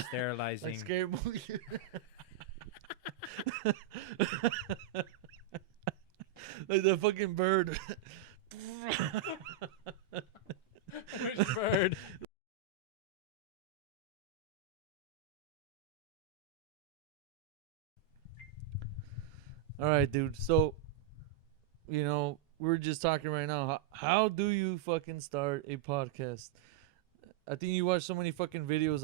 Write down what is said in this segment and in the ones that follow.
sterilizing. Like scary movie. Like the fucking bird. Which bird? All right, dude. So, we're just talking right now. How do you fucking start a podcast? I think you watch so many fucking videos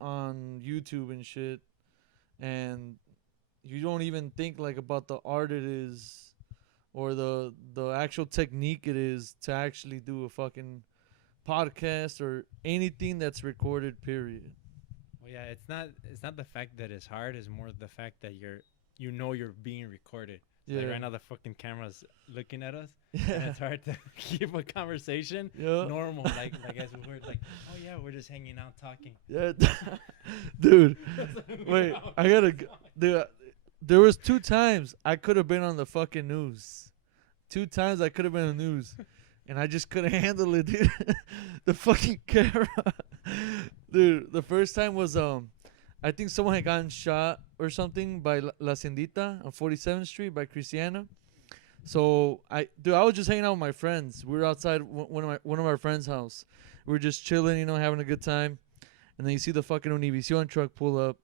on YouTube and shit, and you don't even think like about the art it is or the actual technique it is to actually do a fucking podcast or anything that's recorded. Period. Well, yeah, it's not the fact that it's hard. It's more the fact that you're being recorded. So like Yeah. right now, the fucking camera's looking at us, and Yeah. it's hard to keep a conversation Yeah. normal. Like as we're like, oh yeah, we're just hanging out talking. Yeah. Dude. Wait, I gotta. Dude, there was 2 times I could have been on the fucking news. 2 times I could have been on the news, and I just couldn't handle it, dude. The fucking camera, dude. The first time was I think someone had gotten shot or something by La Ciendita on 47th Street by Cristiana. So I was just hanging out with my friends. We were outside one of our friends' house. We were just chilling, having a good time. And then you see the fucking Univision truck pull up,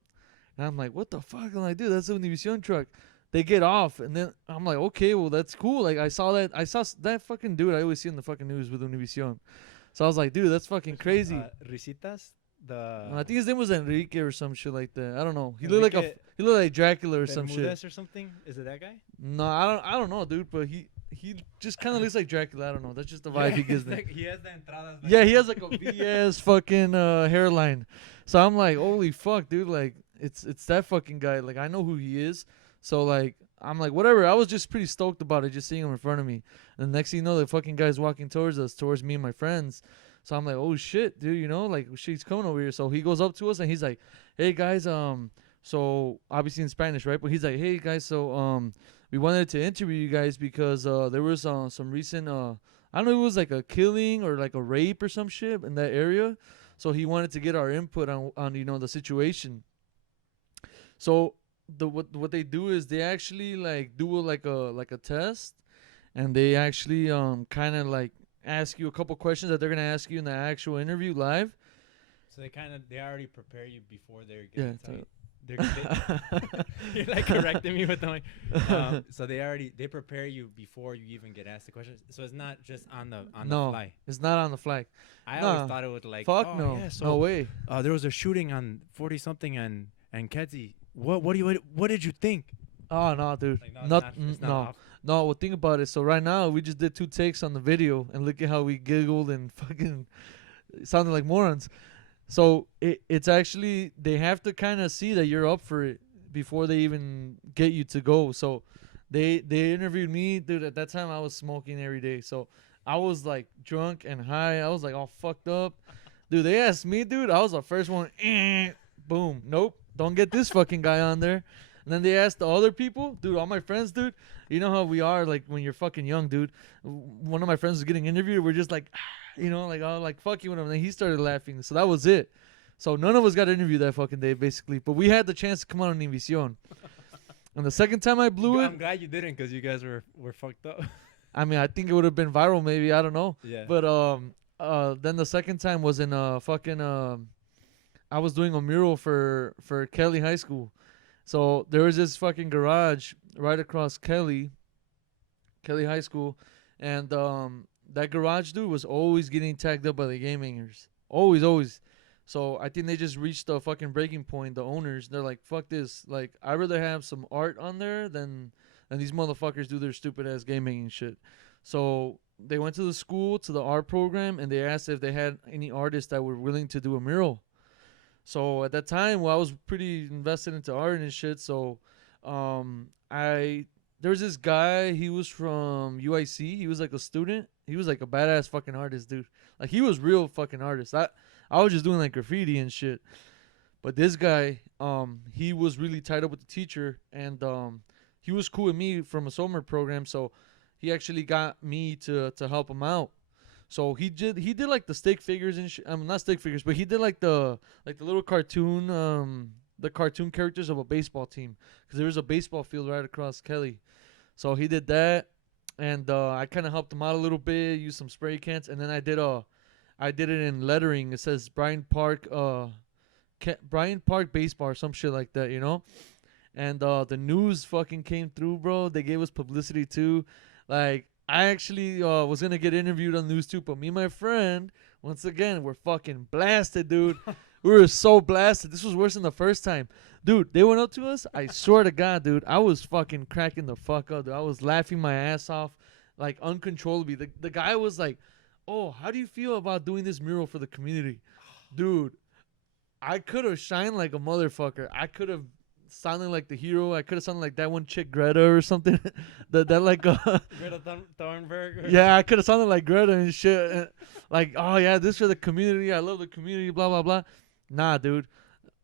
and I'm like, what the fuck? I'm like, dude, that's the Univision truck. They get off, and then I'm like, okay, well, that's cool. Like, I saw that fucking dude I always see in the fucking news with Univision. So I was like, dude, that's fucking crazy. Risitas, I think his name was Enrique or some shit like that. I don't know. He Enrique looked like Dracula or some shit. Bermudez or something. Is it that guy? No, I don't know, dude. But he just kind of looks like Dracula. I don't know. That's just the vibe he gives me. Like, he has the entradas. Yeah, he has like a BS fucking hairline. So I'm like, holy fuck, dude. Like, it's that fucking guy. Like, I know who he is. So like, I'm like, whatever. I was just pretty stoked about it, just seeing him in front of me. And the next thing you know, the fucking guy's walking towards us, towards me and my friends. So I'm like, oh shit, dude. Like, she's coming over here. So he goes up to us and he's like, hey guys, so obviously in Spanish, right? But he's like, hey guys, so we wanted to interview you guys because there was some recent I don't know, it was like a killing or like a rape or some shit in that area. So he wanted to get our input on the situation. So what they do is they actually like do like a test, and they actually kind of like ask you a couple questions that they're gonna ask you in the actual interview live. So they already prepare you before they're Yeah. getting you're like correcting me with the mic. So they prepare you before you even get asked the question. So it's not just on the No, fly. it's not on the flag. I Nah. always thought it was like, Fuck oh, no. yeah, so No way. there was a shooting on 40 something and Kedzie. What did you think? Oh no, dude. Like, it's No. off. No, well, think about it. So right now we just did 2 takes on the video, and look at how we giggled and fucking sounded like morons. So it's actually, they have to kind of see that you're up for it before they even get you to go. So they interviewed me, dude. At that time I was smoking every day, so I was like drunk and high. I was like all fucked up, dude. They asked me, dude. I was the first one. Boom. Nope. Don't get this fucking guy on there. And then they asked the other people, dude. All my friends, dude. You know how we are, like when you're fucking young, dude. One of my friends was getting interviewed. We're just like, like, oh, like fuck you, and then he started laughing. So that was it. So none of us got interviewed that fucking day, basically. But we had the chance to come on Univision. And the second time I blew I'm it, glad you didn't, because you guys were fucked up. I mean, I think it would have been viral, maybe. I don't know. Yeah. But then the second time was in fucking I was doing a mural for Kelly High School. So there was this fucking garage right across Kelly High School, and that garage, dude, was always getting tagged up by the game hangers. Always. So I think they just reached the fucking breaking point, the owners. They're like, fuck this. Like, I'd rather have some art on there than these motherfuckers do their stupid ass game hanging shit. So they went to the school, to the art program, and they asked if they had any artists that were willing to do a mural. So at that time, I was pretty invested into art and shit. So there was this guy. He was from UIC. He was like a student. He was like a badass fucking artist, dude. Like, he was real fucking artist. I was just doing like graffiti and shit. But this guy, he was really tied up with the teacher, and he was cool with me from a summer program. So he actually got me to help him out. So he did like the stick figures and not stick figures, but he did like the little cartoon the cartoon characters of a baseball team, because there was a baseball field right across Kelly. So he did that, and I kind of helped him out a little bit, used some spray cans, and then I did it in lettering. It says Bryant Park Bryant Park baseball or some shit like that, you know. And the news fucking came through, bro. They gave us publicity too. Like, I actually was gonna get interviewed on the news too, but me and my friend, once again, we're fucking blasted, dude. We were so blasted. This was worse than the first time, dude. They went up to us. I swear to God, dude, I was fucking cracking the fuck up, dude. I was laughing my ass off, like uncontrollably. The guy was like, "Oh, how do you feel about doing this mural for the community?" Dude, I could have shined like a motherfucker. I could have sounded like the hero. I could have sounded like that one chick Greta or something. that like Greta Thunberg. yeah, I could have sounded like Greta and shit. Like, oh yeah, this for the community. I love the community. Blah blah blah. Nah, dude.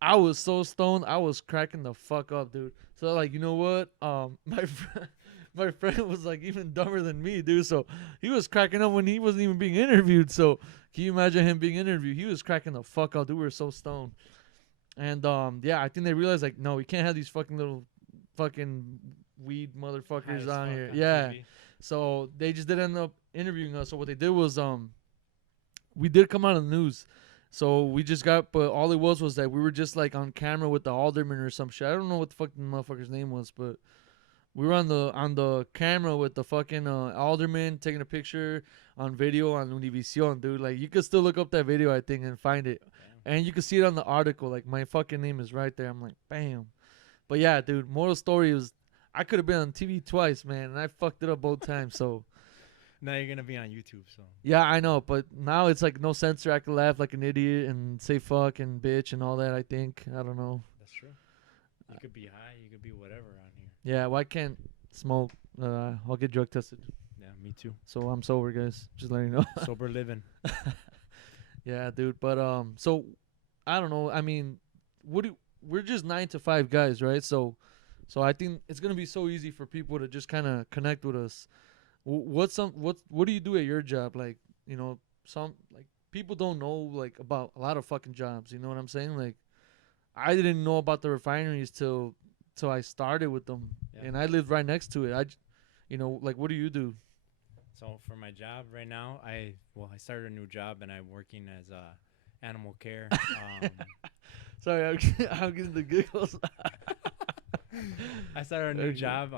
I was so stoned. I was cracking the fuck up, dude. So like, you know what? My friend was like even dumber than me, dude. So he was cracking up when he wasn't even being interviewed. So can you imagine him being interviewed? He was cracking the fuck up, dude. We were so stoned. And yeah, I think they realized like, no, we can't have these fucking little fucking weed motherfuckers on here. Yeah. TV. So they just did end up interviewing us. So what they did was we did come out on the news. So we just got, but all it was that we were just like on camera with the alderman or some shit. I don't know what the fucking motherfucker's name was, but we were on the camera with the fucking alderman taking a picture on video on Univision, dude. Like, you could still look up that video, I think, and find it. Damn. And you can see it on the article. Like, my fucking name is right there. I'm like, bam. But yeah, dude, moral story was I could have been on TV twice, man, and I fucked it up both times. So Now you're gonna be on YouTube, so yeah, I know. But now it's like no censor. I can laugh like an idiot and say fuck and bitch and all that, I think. I don't know. that's true. You could be high, you could be whatever on here. Yeah, well, I can't smoke. I'll get drug tested. Yeah, me too. So I'm sober, guys. Just letting you know. Sober living. Yeah, dude. But so I don't know. I mean, we're just 9 to 5 guys, right? So I think it's gonna be so easy for people to just kind of connect with us. What do you do at your job? Like, you know, some like people don't know like about a lot of fucking jobs. You know what I'm saying? Like, I didn't know about the refineries till I started with them, Yeah. and I lived right next to it. You know, like, what do you do? So for my job right now, I started a new job and I'm working as animal care. Sorry, I'm getting the giggles. I started a new Okay. job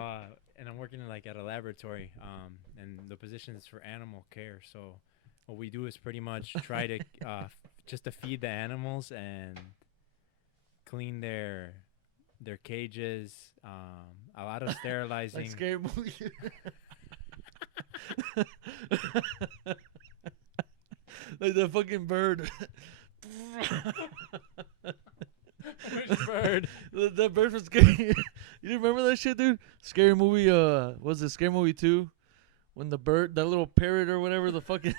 and I'm working like at a laboratory. And the position is for animal care. So what we do is pretty much try to just to feed the animals and clean their cages. A lot of sterilizing. Like scary movie. Like the fucking bird. Which bird? That bird was scary. You didn't remember that shit, dude? Scary movie. Was it Scary Movie 2? When the bird, that little parrot or whatever, the fucking.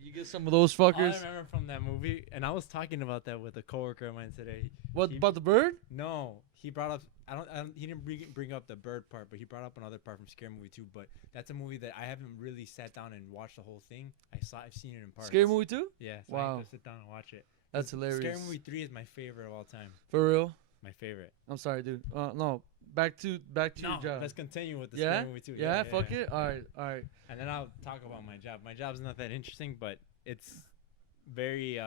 You get some of those All I fuckers. remember from that movie, and I was talking about that with a coworker of mine today. What he- about the bird? No, he brought up. I don't. He didn't bring up the bird part, but he brought up another part from Scary Movie 2. But that's a movie that I haven't really sat down and watched the whole thing. I've seen it in parts. Scary Movie 2? Yeah. So I Wow. need to sit down and watch it. That's hilarious. Scary Movie 3 is my favorite of all time. For real? My favorite. I'm sorry, dude. No, back to No, your job. let's continue with the Yeah? Scary Movie 2. Yeah, fuck it. All right. And then I'll talk about my job. My job's not that interesting, but it's very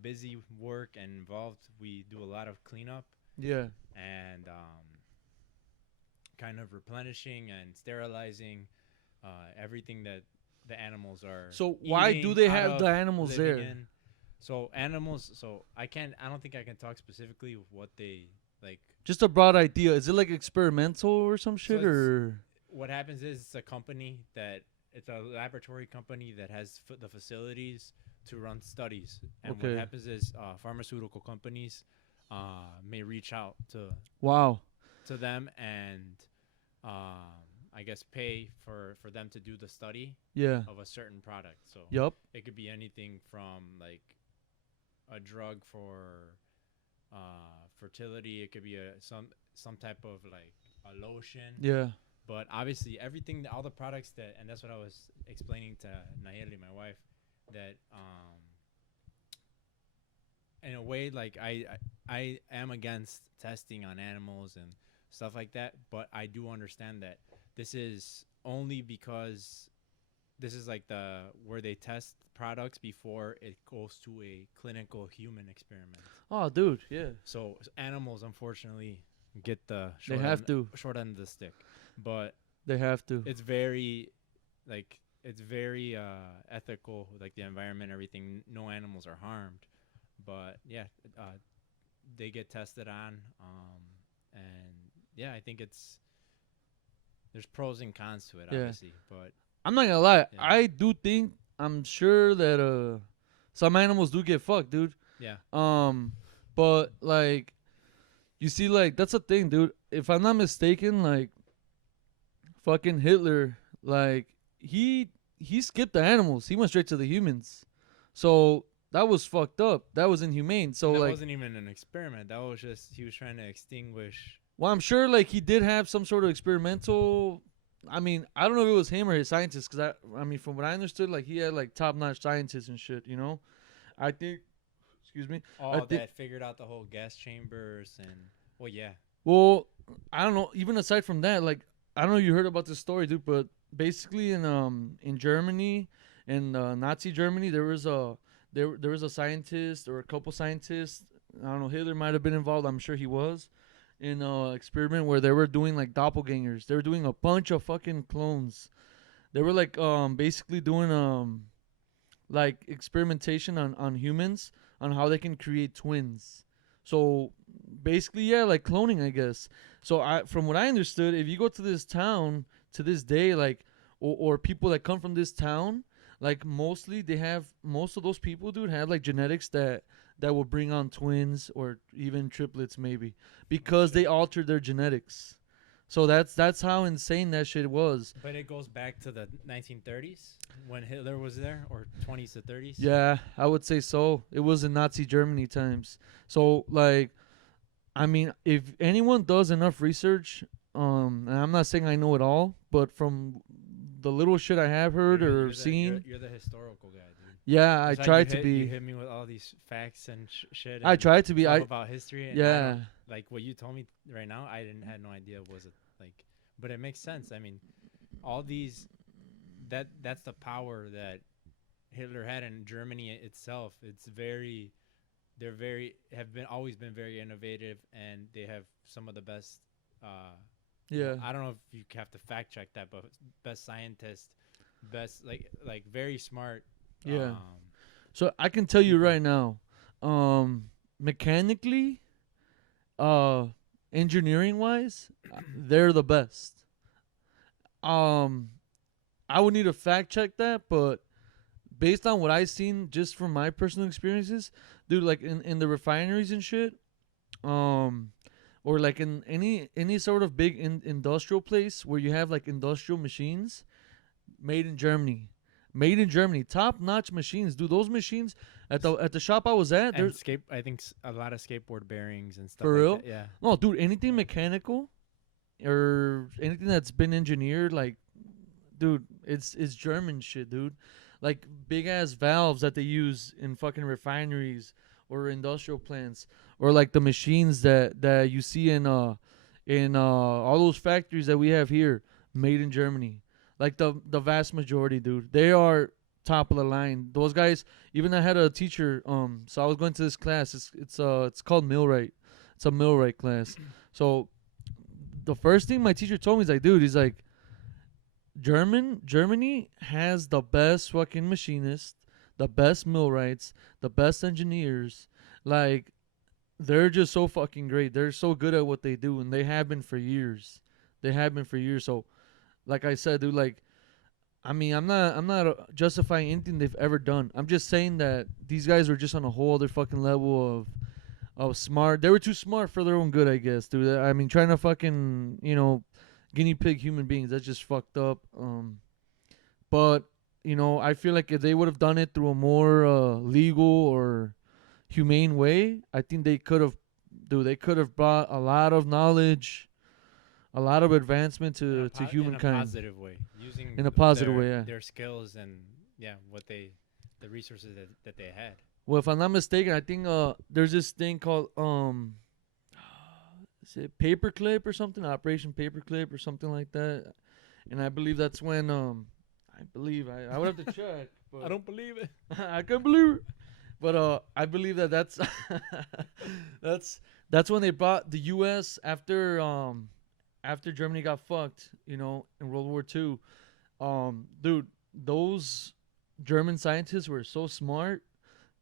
busy work and involved. We do a lot of cleanup Yeah. and kind of replenishing and sterilizing everything that the animals are. So why do eating, they out have of, the animals living there? in. So animals. So I don't think I can talk specifically what they like. Just a broad idea. Is it like experimental or some shit, it's- or? What happens is it's a company that it's a laboratory company that has the facilities to run studies. And Okay. what happens is pharmaceutical companies may reach out Wow. to them and I guess pay for them to do the study Yeah. of a certain product. So Yup. it could be anything from like a drug for fertility. It could be some type of like a lotion. Yeah. But obviously, everything, all the products that, and that's what I was explaining to Nayeli, my wife, that in a way, like I am against testing on animals and stuff like that, but I do understand that this is only because this is like the where they test products before it goes to a clinical human experiment. Oh, dude, yeah. So animals, unfortunately, get the They have to. short end of the stick, but They have to. it's very like it's very ethical, like the environment, everything. No animals are harmed, but yeah, they get tested on, and yeah, I think there's pros and cons to it, Yeah. obviously, but I'm not gonna lie. Yeah. I do think I'm sure that some animals do get fucked, dude. yeah, But like you see, like that's a thing, dude. If I'm not mistaken, like fucking Hitler, like he skipped the animals. He went straight to the humans. So that was fucked up. That was inhumane. So and that like, wasn't even an experiment. That was just he was trying to extinguish. well, I'm sure like he did have some sort of experimental. I mean, I don't know if it was him or his scientists, because I mean, from what I understood, like he had like top-notch scientists and shit. You know, I think. Excuse me. All that figured out the whole gas chambers and well, yeah. Well, I don't know. Even aside from that, like I don't know. You heard about this story, dude? But basically, in Germany, in Nazi Germany, there was a scientist or a couple scientists. I don't know. Hitler might have been involved. I'm sure he was in a experiment where they were doing like doppelgangers. They were doing a bunch of fucking clones. They were like basically doing like experimentation on humans on how they can create twins. So basically, yeah, like cloning, I guess. So from what I understood, if you go to this town to this day, like, or people that come from this town, like mostly most of those people, dude, have like genetics that will bring on twins or even triplets, maybe, because they altered their genetics. So that's how insane that shit was. But it goes back to the 1930s when Hitler was there, or 20s to 30s. Yeah, I would say so. It was in Nazi Germany times. So like, I mean, if anyone does enough research, and I'm not saying I know it all, but from the little shit I have heard or seen, you're the historical guy, dude. yeah, I It's like try you to You be. hit me with all these facts and shit. I and try to be. stuff about history. And I Yeah. don't- like what you told me right now, I had no idea was it like, but it makes sense. I mean, all these, that's the power that Hitler had in Germany itself. Always been very innovative, and they have some of the best. Yeah. I don't know if you have to fact check that, but best scientists, best like very smart. Yeah. So I can tell you people. right now, mechanically, engineering wise, they're the best. I would need to fact check that, but based on what I've seen just from my personal experiences, dude, like in the refineries and shit, or like in any sort of big industrial place where you have like industrial machines made in Germany. Made in Germany, top-notch machines, dude. Those machines at the shop I was at, And there's I think a lot of skateboard bearings and stuff. For like real? That. Yeah. no, dude. Anything mechanical or anything that's been engineered, like, dude, it's German shit, dude. Like big ass valves that they use in fucking refineries or industrial plants, or like the machines that you see in all those factories that we have here, made in Germany. Like the vast majority, dude, they are top of the line. Those guys. Even I had a teacher. So I was going to this class. It's called Millwright. It's a Millwright class. So the first thing my teacher told me is like, dude, he's like, Germany has the best fucking machinists, the best millwrights, the best engineers. Like, they're just so fucking great. They're so good at what they do, and they have been for years. So, like I said, dude, like, I mean, I'm not justifying anything they've ever done. I'm just saying that these guys were just on a whole other fucking level of smart. They were too smart for their own good, I guess, dude. I mean, trying to fucking, guinea pig human beings, that's just fucked up. But I feel like if they would have done it through a more legal or humane way, I think they could have brought a lot of knowledge, a lot of advancement to in a humankind positive way, using in a positive way. Yeah. their skills and the resources that they had. Well, if I'm not mistaken, I think there's this thing called is it Paperclip or something? Operation Paperclip or something like that. And I believe that's when I would have to check. But I don't believe it. I can't believe it. But I believe that's that's when they brought the U.S. after Germany got fucked, in World War II. Dude, those German scientists were so smart.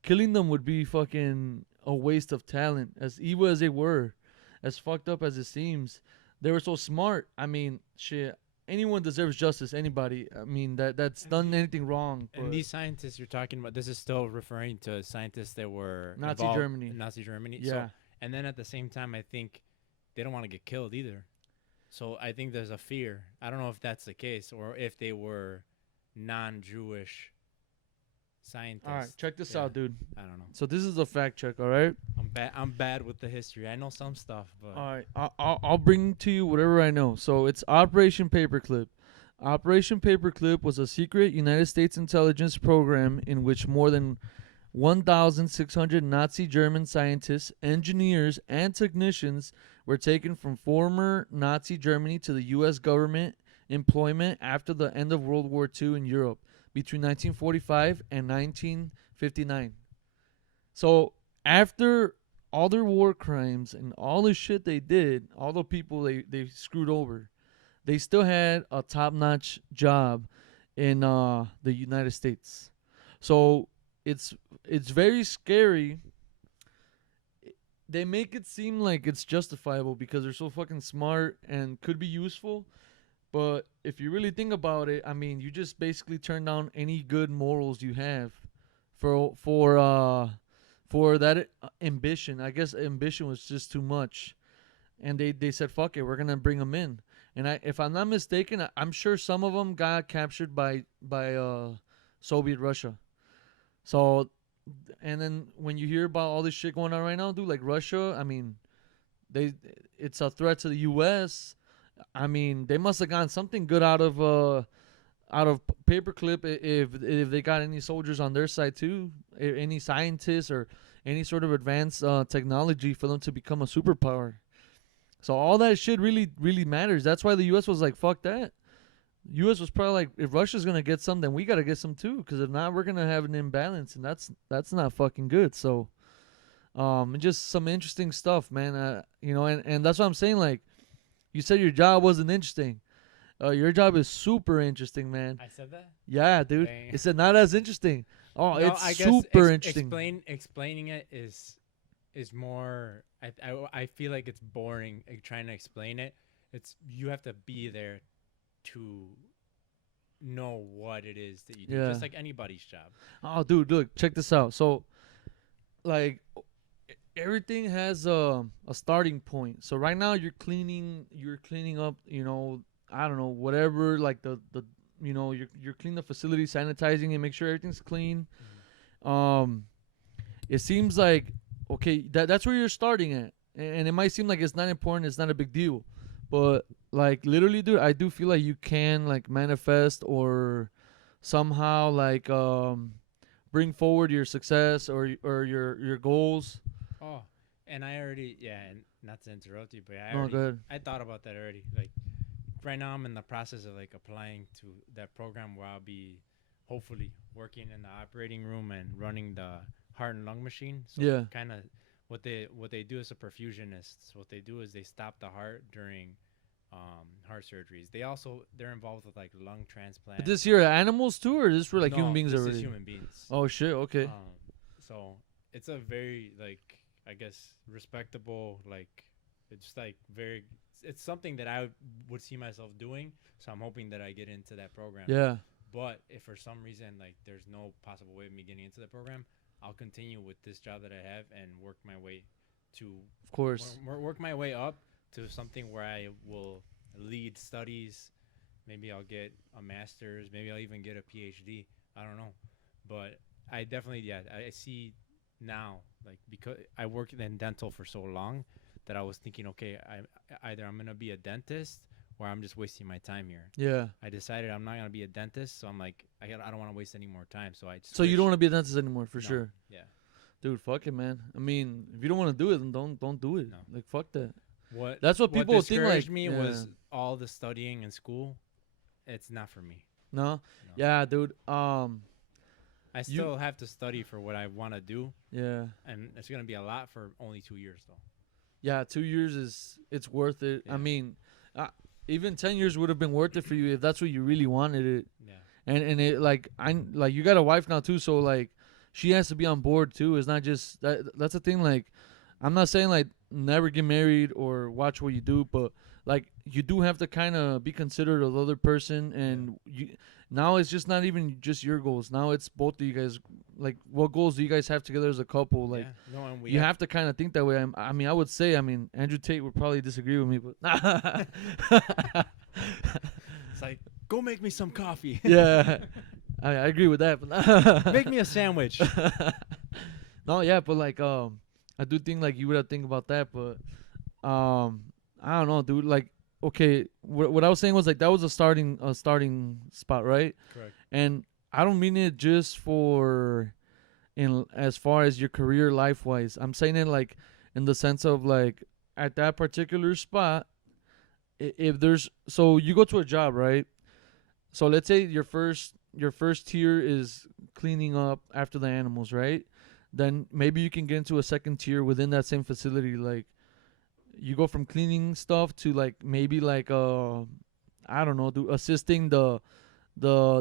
Killing them would be fucking a waste of talent. As evil as they were, as fucked up as it seems, they were so smart. I mean, shit. Anyone deserves justice. Anybody. I mean, that's done anything wrong. And these scientists you're talking about, this is still referring to scientists that were Nazi involved Germany. in Nazi Germany. Yeah. So, and then at the same time, I think they don't want to get killed either. So I think there's a fear. I don't know if that's the case or if they were non-Jewish scientists. All right, check this out, dude. I don't know. So this is a fact check. All right. I'm bad with the history. I know some stuff, but All right, I'll bring to you whatever I know. So it's Operation Paperclip. Operation Paperclip was a secret United States intelligence program in which more than 1,600 Nazi German scientists, engineers, and technicians were taken from former Nazi Germany to the U.S. government employment after the end of World War II in Europe between 1945 and 1959. So after all their war crimes and all the shit they did, all the people they screwed over, they still had a top-notch job in the United States. So it's very scary. They make it seem like it's justifiable because they're so fucking smart and could be useful. But if you really think about it, I mean, you just basically turn down any good morals you have for that ambition. I guess ambition was just too much, and they said, "Fuck it, we're gonna bring them in." And if I'm not mistaken, I'm sure some of them got captured by Soviet Russia. So, and then when you hear about all this shit going on right now, dude, like Russia, I mean, it's a threat to the U.S. I mean, they must have gotten something good out of Paperclip if they got any soldiers on their side too, any scientists or any sort of advanced technology for them to become a superpower. So all that shit really, really matters. That's why the U.S. was like, fuck that. U.S. was probably like, if Russia's going to get some, then we got to get some too. Because if not, we're going to have an imbalance. And that's not fucking good. So just some interesting stuff, man. And that's what I'm saying. Like, you said your job wasn't interesting. Your job is super interesting, man. I said that? Yeah, dude. Dang. It said not as interesting. Oh, No, it's I guess super interesting. Explaining it is more. I feel like it's boring trying to explain it. You have to be there to know what it is that you do, Yeah. just like anybody's job. Oh, dude, look, check this out. So, like, everything has a starting point. So right now you're cleaning up, I don't know, whatever, like you're cleaning the facility, sanitizing it, make sure everything's clean. Mm-hmm. It seems like, okay, that's where you're starting at. And it might seem like it's not important, it's not a big deal. But like literally, dude, I do feel like you can like manifest or somehow like bring forward your success or your goals. Oh, and I already, and not to interrupt you, but I thought about that already. Like right now I'm in the process of like applying to that program where I'll be hopefully working in the operating room and running the heart and lung machine. So Yeah. kind of what they do as a perfusionist. So what they do is they stop the heart during heart surgeries. They're involved with like lung transplant. But this here animals too, or is this for like No, human beings this already? is human beings. Oh shit, okay. So it's a very like, I guess, respectable, like it's like very, it's something that I would see myself doing. So I'm hoping that I get into that program. Yeah. But if for some reason like there's no possible way of me getting into the program, I'll continue with this job that I have and work my way to, Of course. work my way up to something where I will lead studies. Maybe I'll get a master's. Maybe I'll even get a PhD. I don't know. But I definitely, I see now, like, because I worked in dental for so long that I was thinking, okay, I'm going to be a dentist where I'm just wasting my time here. Yeah. I decided I'm not gonna be a dentist, so I'm like, I don't want to waste any more time. So I So you switched. don't want to be a dentist anymore, for No. sure. Yeah. Dude, fuck it, man. I mean, if you don't want to do it, then don't do it. No. Like, fuck that. What That's what people think, like, discouraged me yeah. was all the studying in school. It's not for me. No? No. Yeah, dude. I still have to study for what I want to do, Yeah. and it's gonna be a lot for only 2 years though. Yeah, 2 years it's worth it. Yeah. I mean, even 10 years would have been worth it for you if that's what you really wanted it. Yeah. And it like you got a wife now too, so like she has to be on board too. It's not just that's the thing. Like, I'm not saying like never get married or watch what you do, but like you do have to kind of be considerate of the other person, and now it's just not even just your goals. Now it's both of you guys. Like, what goals do you guys have together as a couple? Like, yeah. No, and we you have to kind of think that way. I mean, I would say, Andrew Tate would probably disagree with me, but It's like, go make me some coffee. yeah, I agree with that. But Make me a sandwich. No, yeah, but like, I do think like you would have to think about that, but I don't know, dude. Like, okay, what I was saying was like that was a starting spot, right? Correct. And I don't mean it just for in as far as your career life wise. I'm saying it like in the sense of like at that particular spot, if there's so you go to a job, right? So let's say your first tier is cleaning up after the animals, right? Then maybe you can get into a second tier within that same facility. Like, you go from cleaning stuff to like maybe like I don't know, assisting the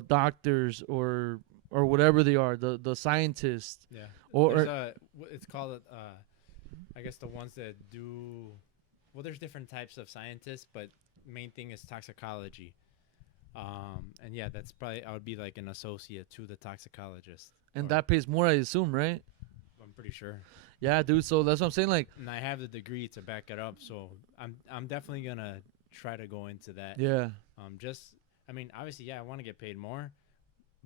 doctors or whatever they are, the scientists. Yeah. Or It's called I guess the ones that do. Well, there's different types of scientists, but main thing is toxicology. And yeah, that's probably I would be like an associate to the toxicologist. and or- that pays more, I assume, right? I'm pretty sure. Yeah, dude. So that's what I'm saying. Like, And I have the degree to back it up, so I'm definitely gonna try to go into that. yeah, I mean, obviously, yeah, I want to get paid more,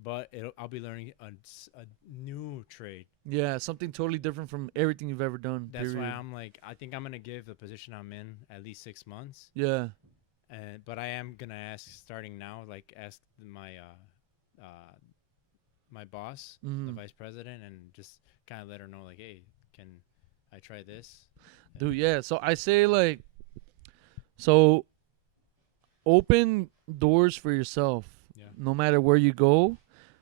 but I'll be learning a new trade. yeah, something totally different from everything you've ever done. That's why period. I'm like, I think I'm gonna give the position I'm in at least 6 months. Yeah, But I am gonna ask starting now, like ask my my boss, the Mhm. vice president, and just kind of let her know, like, hey, can I try this? dude. Yeah. So I say like, so open doors for yourself. Yeah. No matter where you go.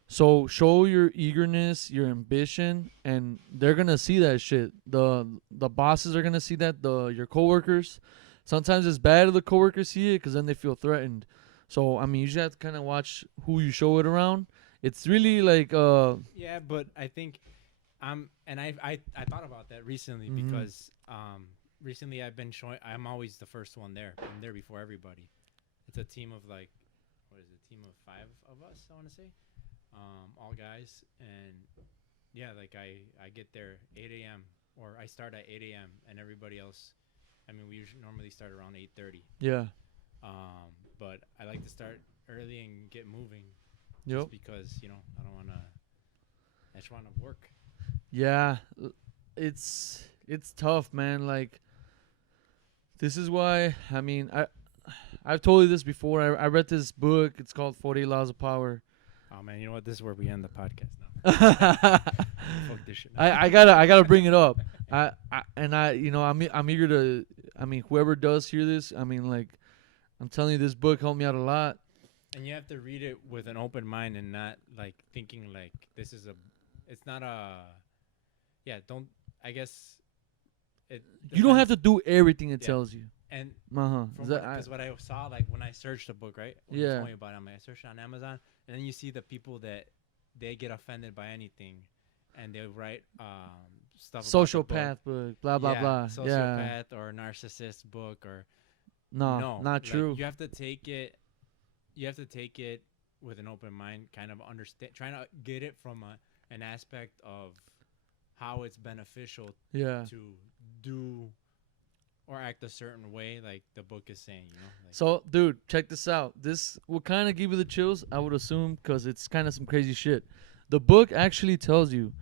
So show your eagerness, your ambition, and they're gonna see that shit. The bosses are gonna see that. Your coworkers. Sometimes it's bad if the coworkers see it because then they feel threatened. So I mean, you just have to kind of watch who you show it around. It's really like Yeah, but I think I thought about that recently Mhm. because recently I've been showing I'm always the first one there. I'm there before everybody. It's a team of like what is it? Team of 5 of us, I want to say. All guys, and yeah, like I get there 8 a.m. or I start at 8 a.m. and everybody else. I mean, we usually normally start around 8:30. yeah. But I like to start early and get moving. Yep. Just because I don't want to. I just want to work. Yeah, it's tough, man. Like, this is why I mean I've told you this before. I read this book. It's called 48 Laws of Power. Oh man, you know what? This is where we end the podcast now. Fuck this shit. I gotta bring it up. I'm eager to. I mean, whoever does hear this, I mean, like, I'm telling you, this book helped me out a lot. And you have to read it with an open mind and not like thinking like this is it's not a. Yeah, don't. I guess. You don't have to do everything it Yeah. tells you. And Uh-huh. because what I saw, like when I searched the book, right? When you Yeah. told me about it, I searched it on Amazon, and then you see the people that they get offended by anything, and they write stuff. Sociopath book, blah blah blah. Yeah. Sociopath or narcissist book or No, no, not like, true. You have to take it. You have to take it with an open mind, kind of understand, trying to get it from an aspect of how it's beneficial Yeah. to do or act a certain way, like the book is saying, Like, So, dude, check this out. This will kind of give you the chills, I would assume, because it's kind of some crazy shit. The book actually tells you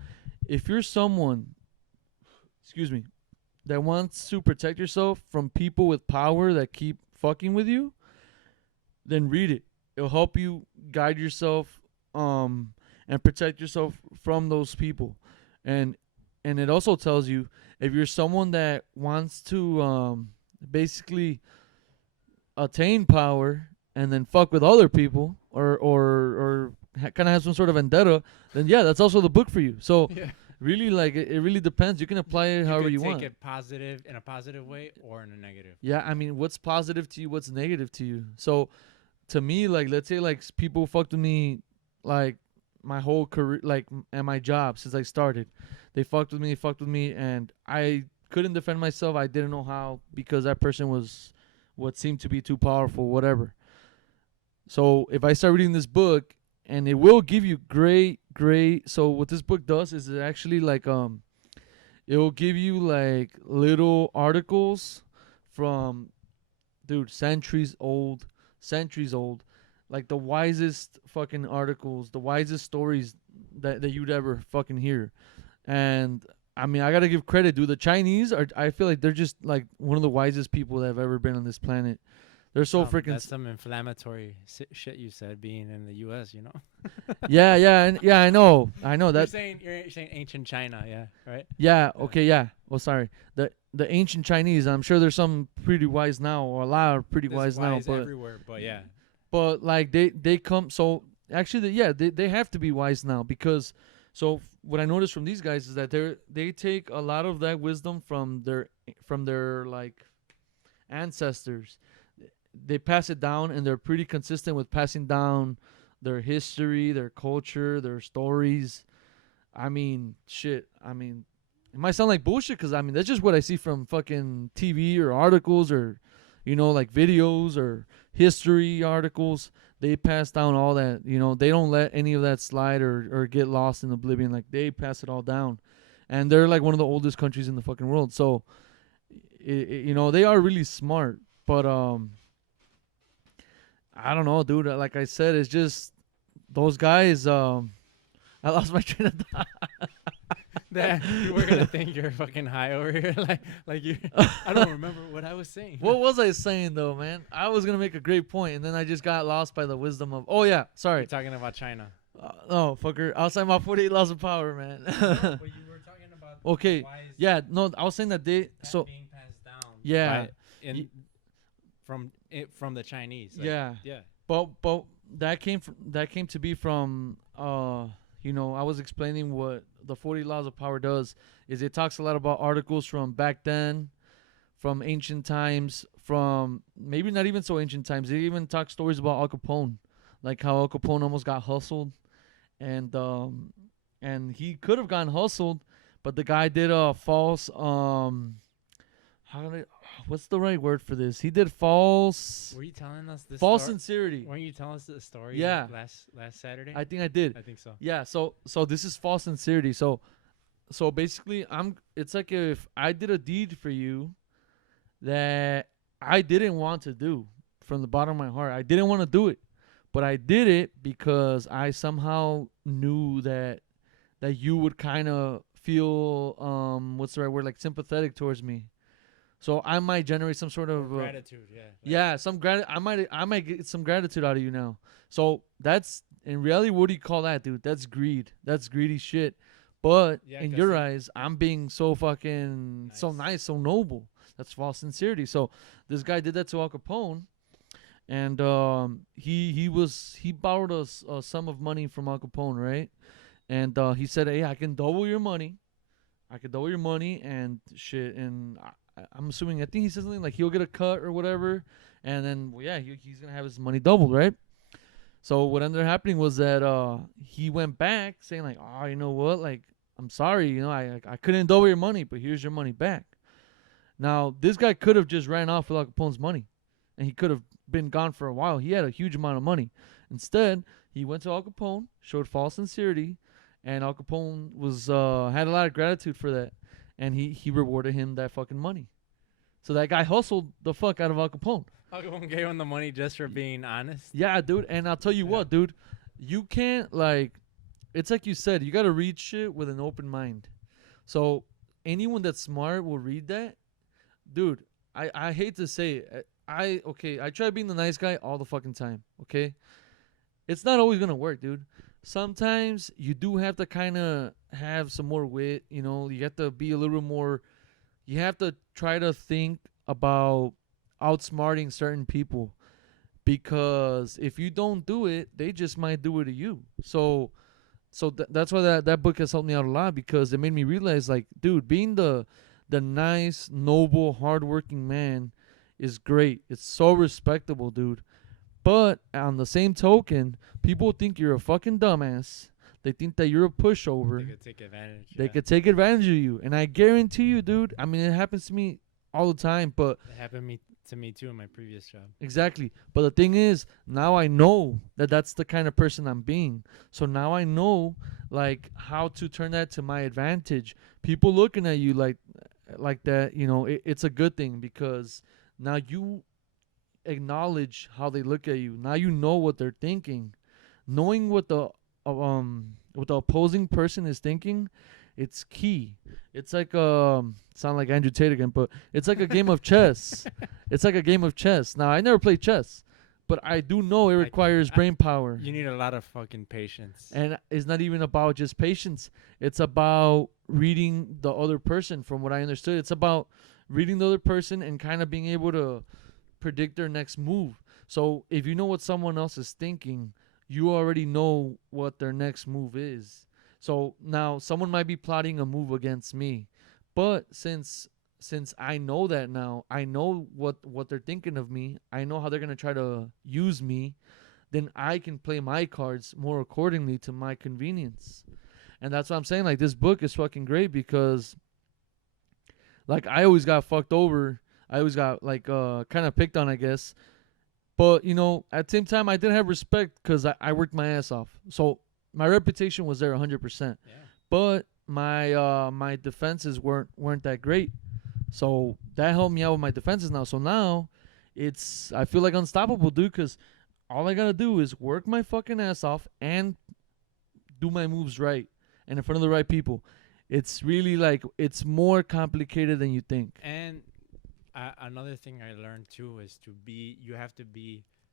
if you're someone, that wants to protect yourself from people with power that keep fucking with you, then read it. It'll help you guide yourself and protect yourself from those people. And it also tells you if you're someone that wants to basically attain power and then fuck with other people or kind of have some sort of vendetta, then yeah, that's also the book for you. So Yeah. really, like it really depends. You can apply it however you want. Take it positive in a positive way or in a negative. Yeah, I mean, what's positive to you? What's negative to you? So to me, like, let's say like people fucked with me, like my whole career, like at my job since I started. They fucked with me, and I couldn't defend myself. I didn't know how because that person was what seemed to be too powerful, whatever. So if I start reading this book, and it will give you great. So what this book does is it actually like it will give you like little articles from, dude, centuries old, like the wisest fucking articles, the wisest stories that you'd ever fucking hear. And I mean, I gotta give credit, dude. The Chinese are, I feel like they're just like one of the wisest people that have ever been on this planet. They're so freaking. That's some inflammatory shit you said being in the U.S. You know. yeah. I know that. You're saying ancient China, yeah, right? Yeah. Okay. Yeah. Well, sorry. The ancient Chinese. I'm sure there's some pretty wise now, or a lot are pretty wise now. But everywhere. But yeah. But like they come. So actually, they have to be wise now because. So what I noticed from these guys is that they take a lot of that wisdom from their like ancestors. They pass it down, and they're pretty consistent with passing down their history, their culture, their stories. I mean, shit. I mean, it might sound like bullshit because I mean that's just what I see from fucking TV or articles or, like videos or history articles. They pass down all that. They don't let any of that slide or get lost in oblivion. Like they pass it all down, and they're like one of the oldest countries in the fucking world. So, they are really smart, but I don't know, dude. Like I said, it's just those guys. I lost my train of thought. We're gonna think you're fucking high over here, like you. I don't remember what I was saying. What was I saying though, man? I was gonna make a great point, and then I just got lost by the wisdom of. Oh yeah, sorry. You're talking about China. No, fucker. I was talking about 48 laws of power, man. No, but you were talking about. Okay. Yeah. No, I was saying that they. So. Being passed down. Yeah. From the Chinese. Like, yeah. Yeah. But that came to be from I was explaining what the 40 laws of power does is it talks a lot about articles from back then, from ancient times, from maybe not even so ancient times. It even talks stories about Al Capone, like how Al Capone almost got hustled, and he could have gotten hustled, but the guy did a false what's the right word for this? He did false. Were you telling us this? False sincerity. Weren't you telling us the story? Yeah. Last Saturday. I think I did. I think so. Yeah. So this is false sincerity. So basically, It's like if I did a deed for you that I didn't want to do from the bottom of my heart. I didn't want to do it, but I did it because I somehow knew that you would kind of feel what's the right word, like sympathetic towards me. So I might generate some sort of gratitude, yeah. Yeah, some I might get some gratitude out of you now. So that's in reality, what do you call that, dude? That's greed. That's greedy shit. But in your eyes, I'm being so fucking so nice, so noble. That's false sincerity. So this guy did that to Al Capone, and he borrowed a sum of money from Al Capone, right? And he said, "Hey, I can double your money. And shit." And I'm assuming, I think he said something like he'll get a cut or whatever, and then he's gonna have his money doubled, right? So what ended up happening was that he went back saying like, "Oh, you know what? Like, I'm sorry, I couldn't double your money, but here's your money back." Now this guy could have just ran off with Al Capone's money, and he could have been gone for a while. He had a huge amount of money. Instead, he went to Al Capone, showed false sincerity, and Al Capone was had a lot of gratitude for that. And he rewarded him that fucking money. So that guy hustled the fuck out of Al Capone. Al Capone gave him the money just for being honest? Yeah, dude. And I'll tell you what, dude. You can't, it's like you said, you got to read shit with an open mind. So anyone that's smart will read that. Dude, I hate to say it. I try being the nice guy all the fucking time. Okay, it's not always gonna work, dude. Sometimes you do have to kind of have some more wit. You know, you have to be a little more. You have to try to think about outsmarting certain people, because if you don't do it, they just might do it to you. So that's why that book has helped me out a lot, because it made me realize, like, dude, being the nice, noble, hardworking man is great. It's so respectable, dude. But on the same token, people think you're a fucking dumbass. They think that you're a They pushover. could take advantage. They Yeah. could take advantage of you. And I guarantee you, dude, I mean, it happens to me all the time, but It happened to me too in my previous job. exactly. But the thing is, now I know that that's the kind of person I'm being. So now I know, like, how to turn that to my advantage. People looking at you like that, you know, it's a good thing, because now you acknowledge how they look at you. Now you know what they're thinking. Knowing what the opposing person is thinking, it's key. It's like sound like Andrew Tate again, but it's like a game of chess. It's like a game of chess. Now I never played chess, but I do know it requires brain power. You need a lot of fucking patience. And it's not even about just patience. It's about reading the other person. From what I understood, it's about reading the other person and kind of being able to predict their next move. So if you know what someone else is thinking, you already know what their next move is. So now someone might be plotting a move against me, but since I know that now, I know what they're thinking of me. I know how they're gonna try to use me. Then I can play my cards more accordingly to my convenience. And that's what I'm saying. Like, this book is fucking great, because, like, I always got fucked over. I always got, like, kind of picked on, I guess. But, you know, at the same time, I didn't have respect, because I worked my ass off. So my reputation was there 100%. Yeah. But my defenses weren't that great. So that helped me out with my defenses now. So now I feel like unstoppable, dude, because all I got to do is work my fucking ass off and do my moves right and in front of the right people. It's really, like, it's more complicated than you think. And another thing I learned too is you have to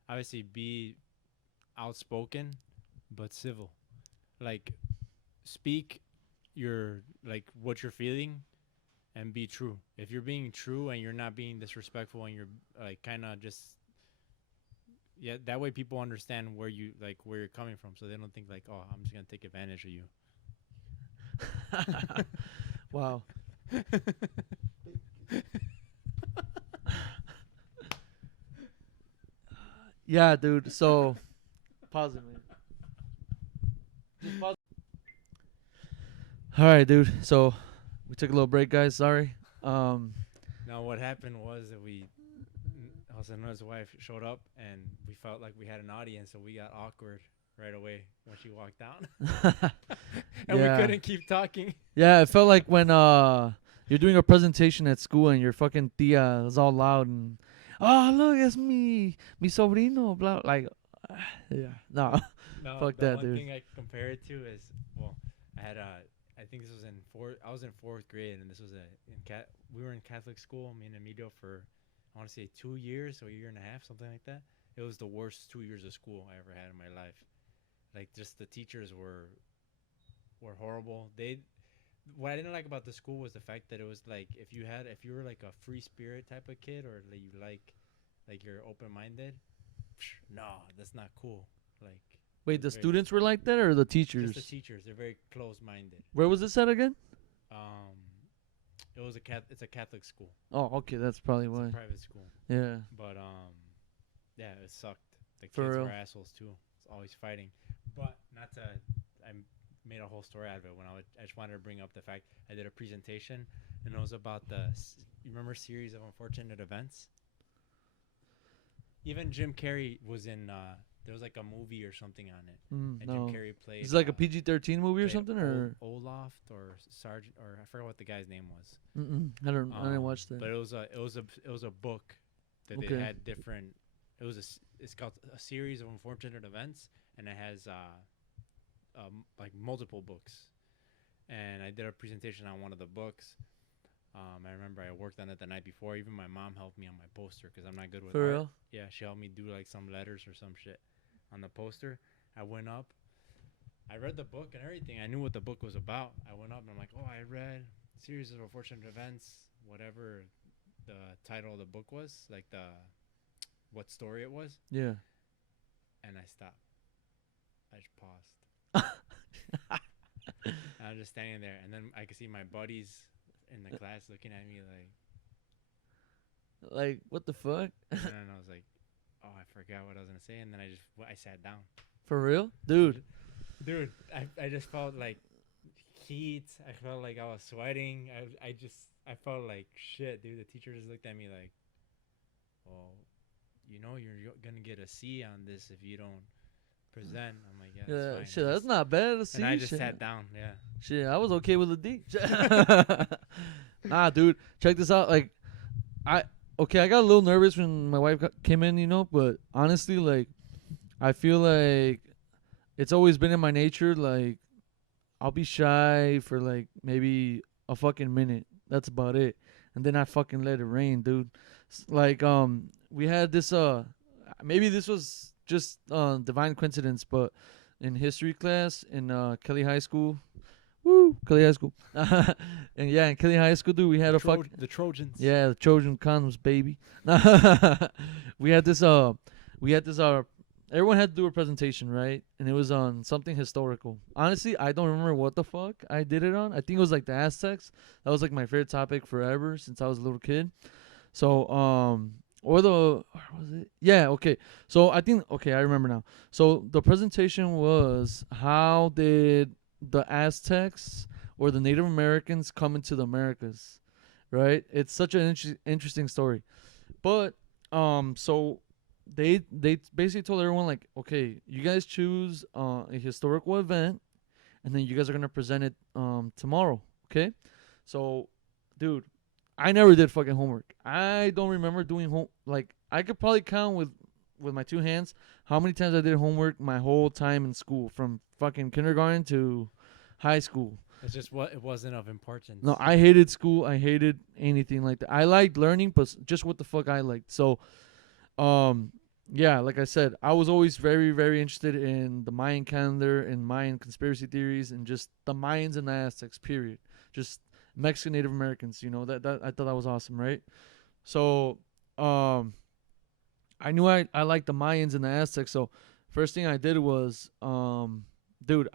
obviously be outspoken, but civil. Like, speak like what you're feeling, and be true. If you're being true and you're not being disrespectful, and you're like kind of just, yeah, that way people understand where you're coming from, so they don't think like, oh, I'm just gonna take advantage of you. Wow. Yeah, dude. So, pause it, man. Just pause. All right, dude. So, we took a little break, guys. Sorry. Now, what happened was that Jose and his wife showed up, and we felt like we had an audience, so we got awkward right away when she walked out, and Yeah. we couldn't keep talking. Yeah, it felt like when you're doing a presentation at school and your fucking tia is all loud and, oh, look, it's mi sobrino, blah, like, yeah, no. No, Fuck the that, one dude. thing I compare it to is, well, I think this was I was in fourth grade, and this was we were in Catholic school, me and Emilio, for, I want to say 2 years, or a year and a half, something like that. It was the worst 2 years of school I ever had in my life. Like, just the teachers were horrible. What I didn't like about the school was the fact that it was like, if you were like a free spirit type of kid, or like you like you're open-minded, no, that's not cool. Like, Wait, the very- students were like that, or the teachers? just the teachers, they're very close-minded. Where was this at again? It was it's a Catholic school. Oh, okay, that's probably It's why. a private school. Yeah. But yeah, it sucked. The For kids real? were assholes too. It's always fighting. But I made a whole story out of it when I just wanted to bring up the fact I did a presentation, and it was about you remember Series of Unfortunate Events? Even Jim Carrey was in. There was like a movie or something on it, and No. Jim Carrey played. Is it like a PG-13 movie or played something, or? Olaf or Sergeant, or I forgot what the guy's name was. I didn't watch that. But it was a book that Okay. they had different. It's called A Series of Unfortunate Events, and it has multiple books. And I did a presentation on one of the books. I remember remember I worked on it the night before. Even my mom helped me on my poster because I'm not good with For art. real? Yeah, she helped me do like some letters or some shit on the poster. I went up. I read the book and everything. I knew what the book was about. I went up and I'm like, oh, I read Series of Unfortunate Events, whatever the title of the book was, like what story it was. Yeah. And I stopped. I just paused. I'm just standing there, and then I could see my buddies in the class looking at me Like, what the fuck? and then I was like, oh, I forgot what I was gonna say, and then I sat down. For real? Dude, I just felt like heat. I felt like I was sweating. I felt like shit, dude. The teacher just looked at me like, well, you know, you're gonna get a C on this if you don't present. I'm like, yeah, that's fine. shit, that's not bad to see. And I just shit. sat down. Yeah. Shit, I was okay with a D. Nah, dude, check this out. Like, I got a little nervous when my wife came in, you know, but honestly, like, I feel like it's always been in my nature. Like, I'll be shy for like maybe a fucking minute. That's about it, and then I fucking let it rain, dude. Like, we had this maybe this was just divine coincidence, but in history class in Kelly High School, Kelly High School, and yeah, in Kelly High School, dude, we had the Trojans. Yeah, the Trojan condoms, baby. we had this everyone had to do a presentation, right? And it was on something historical. Honestly, I don't remember what the fuck I did it on. I think it was like the Aztecs. That was like my favorite topic forever since I was a little kid. So, or was it? Yeah, okay. So I remember now. So the presentation was, how did the Aztecs or the Native Americans come into the Americas, right? It's such an interesting story. But, so they basically told everyone, like, okay, you guys choose a historical event, and then you guys are gonna present it tomorrow, okay? So, dude, I never did fucking homework. I don't remember doing like, I could probably count with my two hands how many times I did homework my whole time in school, from fucking kindergarten to high school. It's just it wasn't of importance. No, I hated school. I hated anything like that. I liked learning, but just what the fuck I liked. So, yeah, like I said, I was always very, very interested in the Mayan calendar and Mayan conspiracy theories and just the Mayans and the Aztecs, period. Just Mexican Native Americans, you know, that I thought that was awesome, right? So, I knew I liked the Mayans and the Aztecs. So, first thing I did was, dude,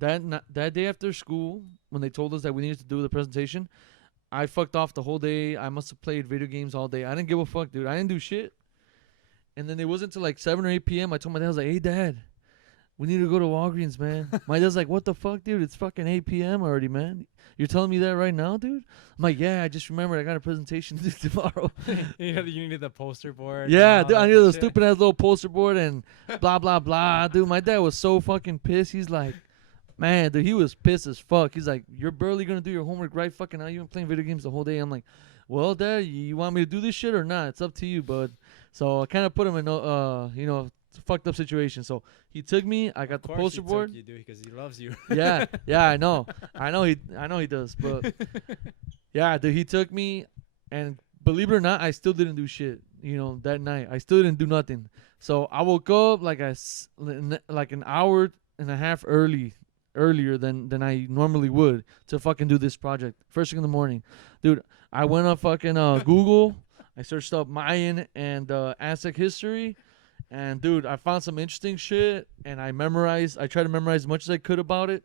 that day after school, when they told us that we needed to do the presentation, I fucked off the whole day. I must have played video games all day. I didn't give a fuck, dude. I didn't do shit. And then it wasn't until like 7 or 8 p.m. I told my dad, I was like, hey, Dad, we need to go to Walgreens, man. My dad's like, what the fuck, dude? It's fucking 8 p.m. already, man. You're telling me that right now, dude? I'm like, yeah, I just remembered I got a presentation to do tomorrow. You needed the poster board. Yeah, dude, I needed the stupid ass little poster board and blah, blah, blah. Dude, my dad was so fucking pissed. He's like, man, dude, he was pissed as fuck. He's like, you're barely going to do your homework right fucking now. You've been playing video games the whole day. I'm like, well, Dad, you want me to do this shit or not? It's up to you, bud. So I kind of put him in a fucked up situation. So he took me. I got the poster board. You do, because he loves you. Yeah, I know he does. But yeah, dude, he took me, and believe it or not, I still didn't do shit. You know, that night I still didn't do nothing. So I woke up like an hour and a half earlier than I normally would to fucking do this project. First thing in the morning, dude. I went on fucking Google. I searched up Mayan and Aztec history, and dude, I found some interesting shit. And I tried to memorize as much as I could about it.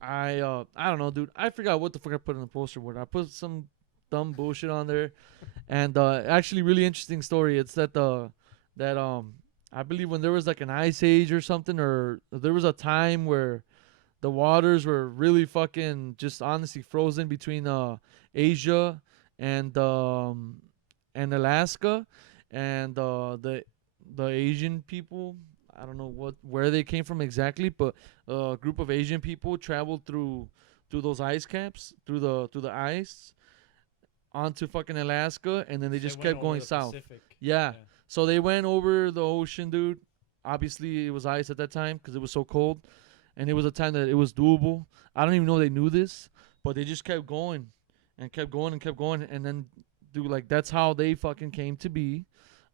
I don't know, dude. I forgot what the fuck I put on the poster board. I put some dumb bullshit on there, and actually, really interesting story. It's that I believe when there was like an ice age or something, or there was a time where the waters were really fucking just honestly frozen between Asia and Alaska, and the Asian people. I don't know where they came from exactly, but a group of Asian people traveled through those ice caps, through the ice, onto fucking Alaska, and then they just kept going south. Yeah. So they went over the ocean, dude. Obviously, it was ice at that time because it was so cold. And it was a time that it was doable. I don't even know they knew this, but they just kept going. and kept going, and then dude, like that's how they fucking came to be,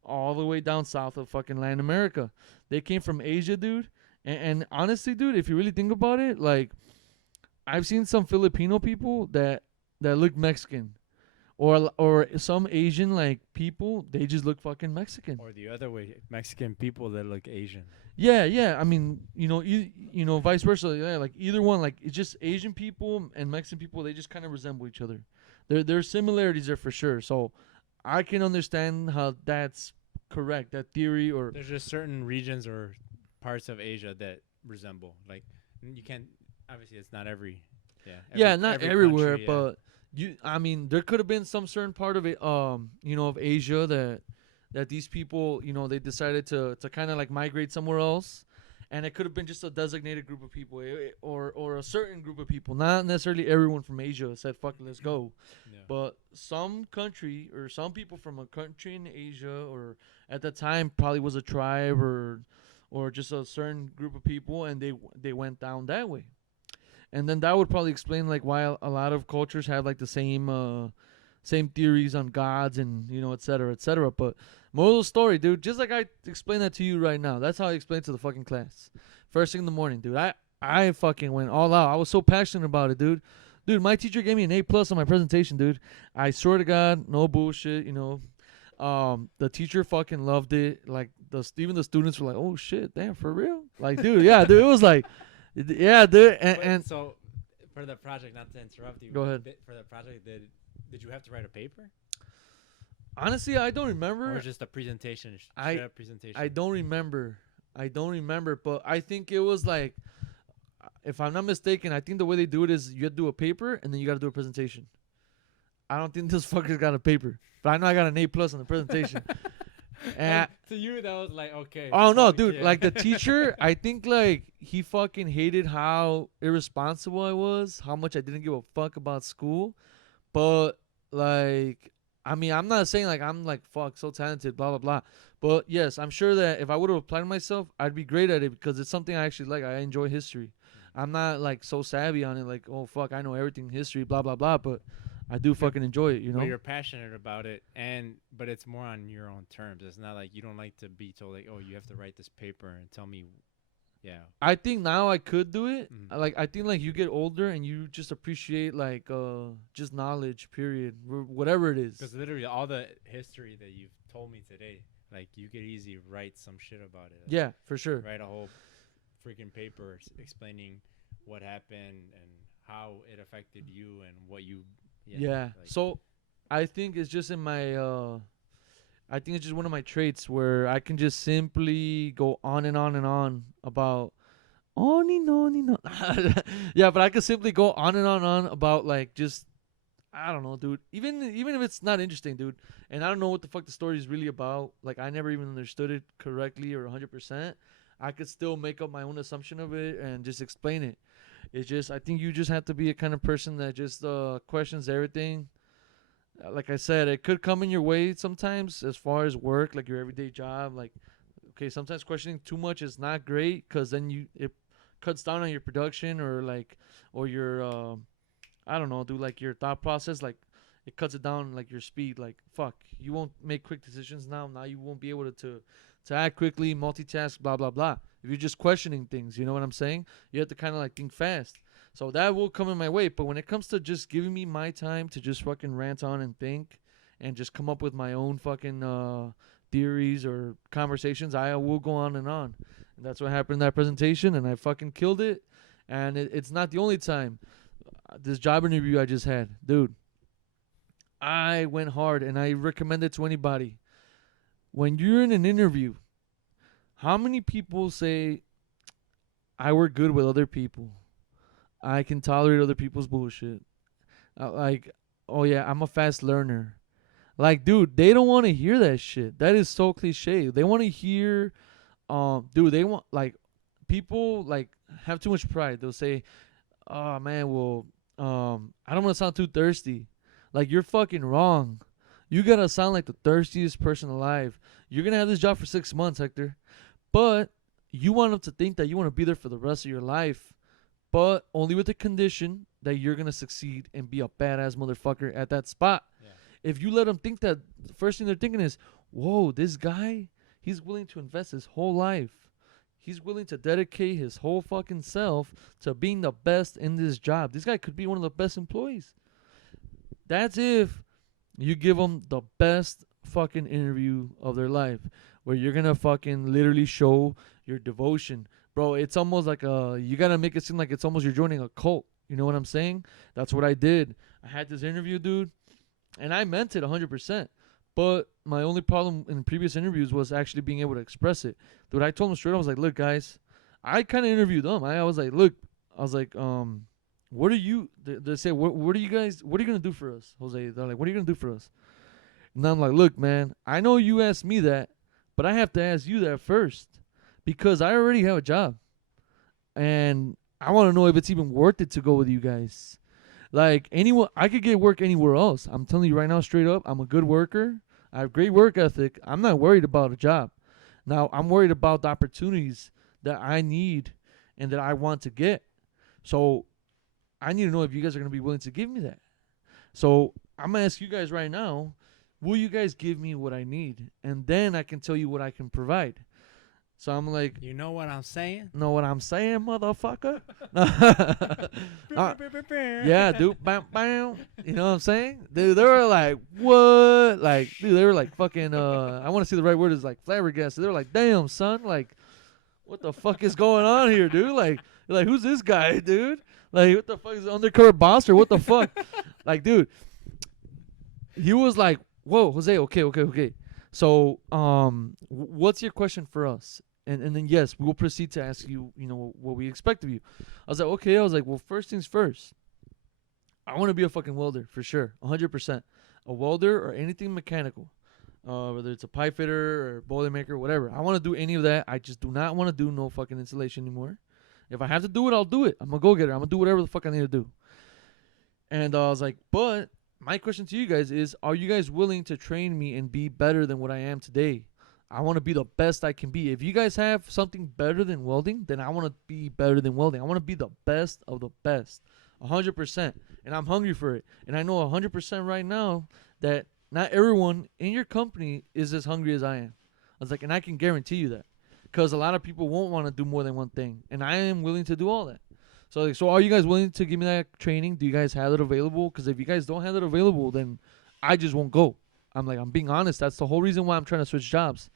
all the way down south of fucking Latin America. They came from Asia, dude. And honestly, dude, if you really think about it, like I've seen some Filipino people that look Mexican, or some Asian like people, they just look fucking Mexican. Or the other way, Mexican people that look Asian. Yeah. I mean, vice versa. Yeah, like either one. Like it's just Asian people and Mexican people. They just kind of resemble each other. There's similarities there for sure. So I can understand how that's correct. That theory, or There's just certain regions or parts of Asia that resemble. Like you can't. Obviously, it's not every. Yeah. not every everywhere, country, but I mean, there could have been some certain part of it, of Asia that these people, they decided to kind of like migrate somewhere else, and it could have been just a designated group of people, or a certain group of people, not necessarily everyone from Asia said fuck it, let's go, Yeah. but some country or some people from a country in Asia, or at the time probably was a tribe, or just a certain group of people, and they went down that way. And then that would probably explain like why a lot of cultures have like the same theories on gods, and et cetera, et cetera. But moral of the story, dude, just like I explained that to you right now, that's how I explained it to the fucking class. First thing in the morning, dude. I fucking went all out. I was so passionate about it, dude. Dude, my teacher gave me an A+ on my presentation, dude. I swear to God, no bullshit, The teacher fucking loved it. Like even the students were like, "Oh shit, damn, for real?" Like, dude, yeah, dude, it was like, yeah, dude, and So, for the project, not to interrupt you. Go ahead. For the project, did you have to write a paper? honestly, I don't remember. Or just a presentation? I- Straight up presentation. I don't remember. But I think it was like, if I'm not mistaken, I think the way they do it is you have to do a paper and then you got to do a presentation. I don't think this fucker's got a paper, but I know I got an A+ on the presentation. And to you, that was like, okay. oh no, fuck dude! yeah. Like the teacher, I think like he fucking hated how irresponsible I was, how much I didn't give a fuck about school. But like, I mean, I'm not saying like I'm like fuck so talented, blah blah blah. But yes, I'm sure that if I would have applied myself, I'd be great at it because it's something I actually like. I enjoy history. I'm not like so savvy on it, like oh fuck, I know everything history, blah blah blah. But I do fucking enjoy it, But you're passionate about it, but it's more on your own terms. It's not like you don't like to be told like, oh, you have to write this paper and tell me, yeah. I think now I could do it. Mhm. Like I think like you get older and you just appreciate like just knowledge, period, whatever it is. Because literally all the history that you've told me today, like you could easily write some shit about it. Like, Yeah, for sure. Write a whole freaking paper explaining what happened and how it affected you and what you. Yeah. like- So I think it's just in my I think it's just one of my traits where I can just simply go on and on and on about on and on and on. Yeah, but I can simply go on and on about like just I don't know, dude. Even if it's not interesting, dude, and I don't know what the fuck the story is really about. Like I never even understood it correctly or 100%. I could still make up my own assumption of it and just explain it. It's just I think you just have to be a kind of person that just questions everything. Like I said, it could come in your way sometimes as far as work, like your everyday job. Like, okay, sometimes questioning too much is not great because then it cuts down on your production or your I don't know, do like your thought process. Like it cuts it down like your speed. Like fuck, you won't make quick decisions now. Now you won't be able to act quickly, multitask, blah blah blah. If you're just questioning things, you know what I'm saying? You have to kind of like think fast. So that will come in my way. But when it comes to just giving me my time to just fucking rant on and think and just come up with my own fucking theories or conversations, I will go on and on. And that's what happened in that presentation, and I fucking killed it. And it's not the only time. This job interview I just had, dude, I went hard, and I recommend it to anybody. When you're in an interview, how many people say, I work good with other people? I can tolerate other people's bullshit. Like, oh yeah, I'm a fast learner. Like, dude, they don't want to hear that shit. That is so cliche. They want to hear, dude, they want, like, people, like, have too much pride. They'll say, oh, man, well, I don't want to sound too thirsty. Like, you're fucking wrong. You got to sound like the thirstiest person alive. You're going to have this job for 6 months, Hector. But you want them to think that you want to be there for the rest of your life. But only with the condition that you're gonna succeed and be a badass motherfucker at that spot. Yeah. If you let them think that, the first thing they're thinking is, whoa, this guy, he's willing to invest his whole life. He's willing to dedicate his whole fucking self to being the best in this job. This guy could be one of the best employees. That's if you give them the best fucking interview of their life, where you're gonna fucking literally show your devotion. Bro, it's almost like you gotta make it seem like it's almost you're joining a cult. You know what I'm saying? That's what I did. I had this interview, dude, and I meant it 100%. But my only problem in previous interviews was actually being able to express it. Dude, I told them straight, I was like, look, guys, I kind of interviewed them. I was like, look, what are you, they say, what are you going to do for us, Jose? They're like, what are you going to do for us? And I'm like, look, man, I know you asked me that, but I have to ask you that first because I already have a job. And I want to know if it's even worth it to go with you guys. Like, anyone, I could get work anywhere else. I'm telling you right now, straight up, I'm a good worker. I have great work ethic. I'm not worried about a job. Now, I'm worried about the opportunities that I need and that I want to get. So, I need to know if you guys are going to be willing to give me that. So, I'm going to ask you guys right now, will you guys give me what I need? And then I can tell you what I can provide. So I'm like, you know what I'm saying? Know what I'm saying, motherfucker? Yeah, dude. Bam, bam. You know what I'm saying? Dude, they were like, what? Like, dude, they were like fucking, I want to see the right word is like flabbergasted. They were like, damn, son. Like, what the fuck is going on here, dude? Like, who's this guy, dude? Like, what the fuck is undercover boss or what the fuck? Like, dude, he was like, whoa, Jose, okay. So, what's your question for us? And then, yes, we will proceed to ask you, what we expect of you. I was like, okay. I was like, well, first things first. I want to be a fucking welder, for sure, 100%. A welder or anything mechanical, whether it's a pipe fitter or boilermaker, whatever. I want to do any of that. I just do not want to do no fucking installation anymore. If I have to do it, I'll do it. I'm a go-getter. I'm going to do whatever the fuck I need to do. And I was like, but my question to you guys is, are you guys willing to train me and be better than what I am today? I want to be the best I can be. If you guys have something better than welding, then I want to be better than welding. I want to be the best of the best, 100%. And I'm hungry for it. And I know 100% right now that not everyone in your company is as hungry as I am. I was like, and I can guarantee you that. Because a lot of people won't want to do more than one thing. And I am willing to do all that. So are you guys willing to give me that training? Do you guys have it available? Because if you guys don't have it available, then I just won't go. I'm being honest. That's the whole reason why I'm trying to switch jobs.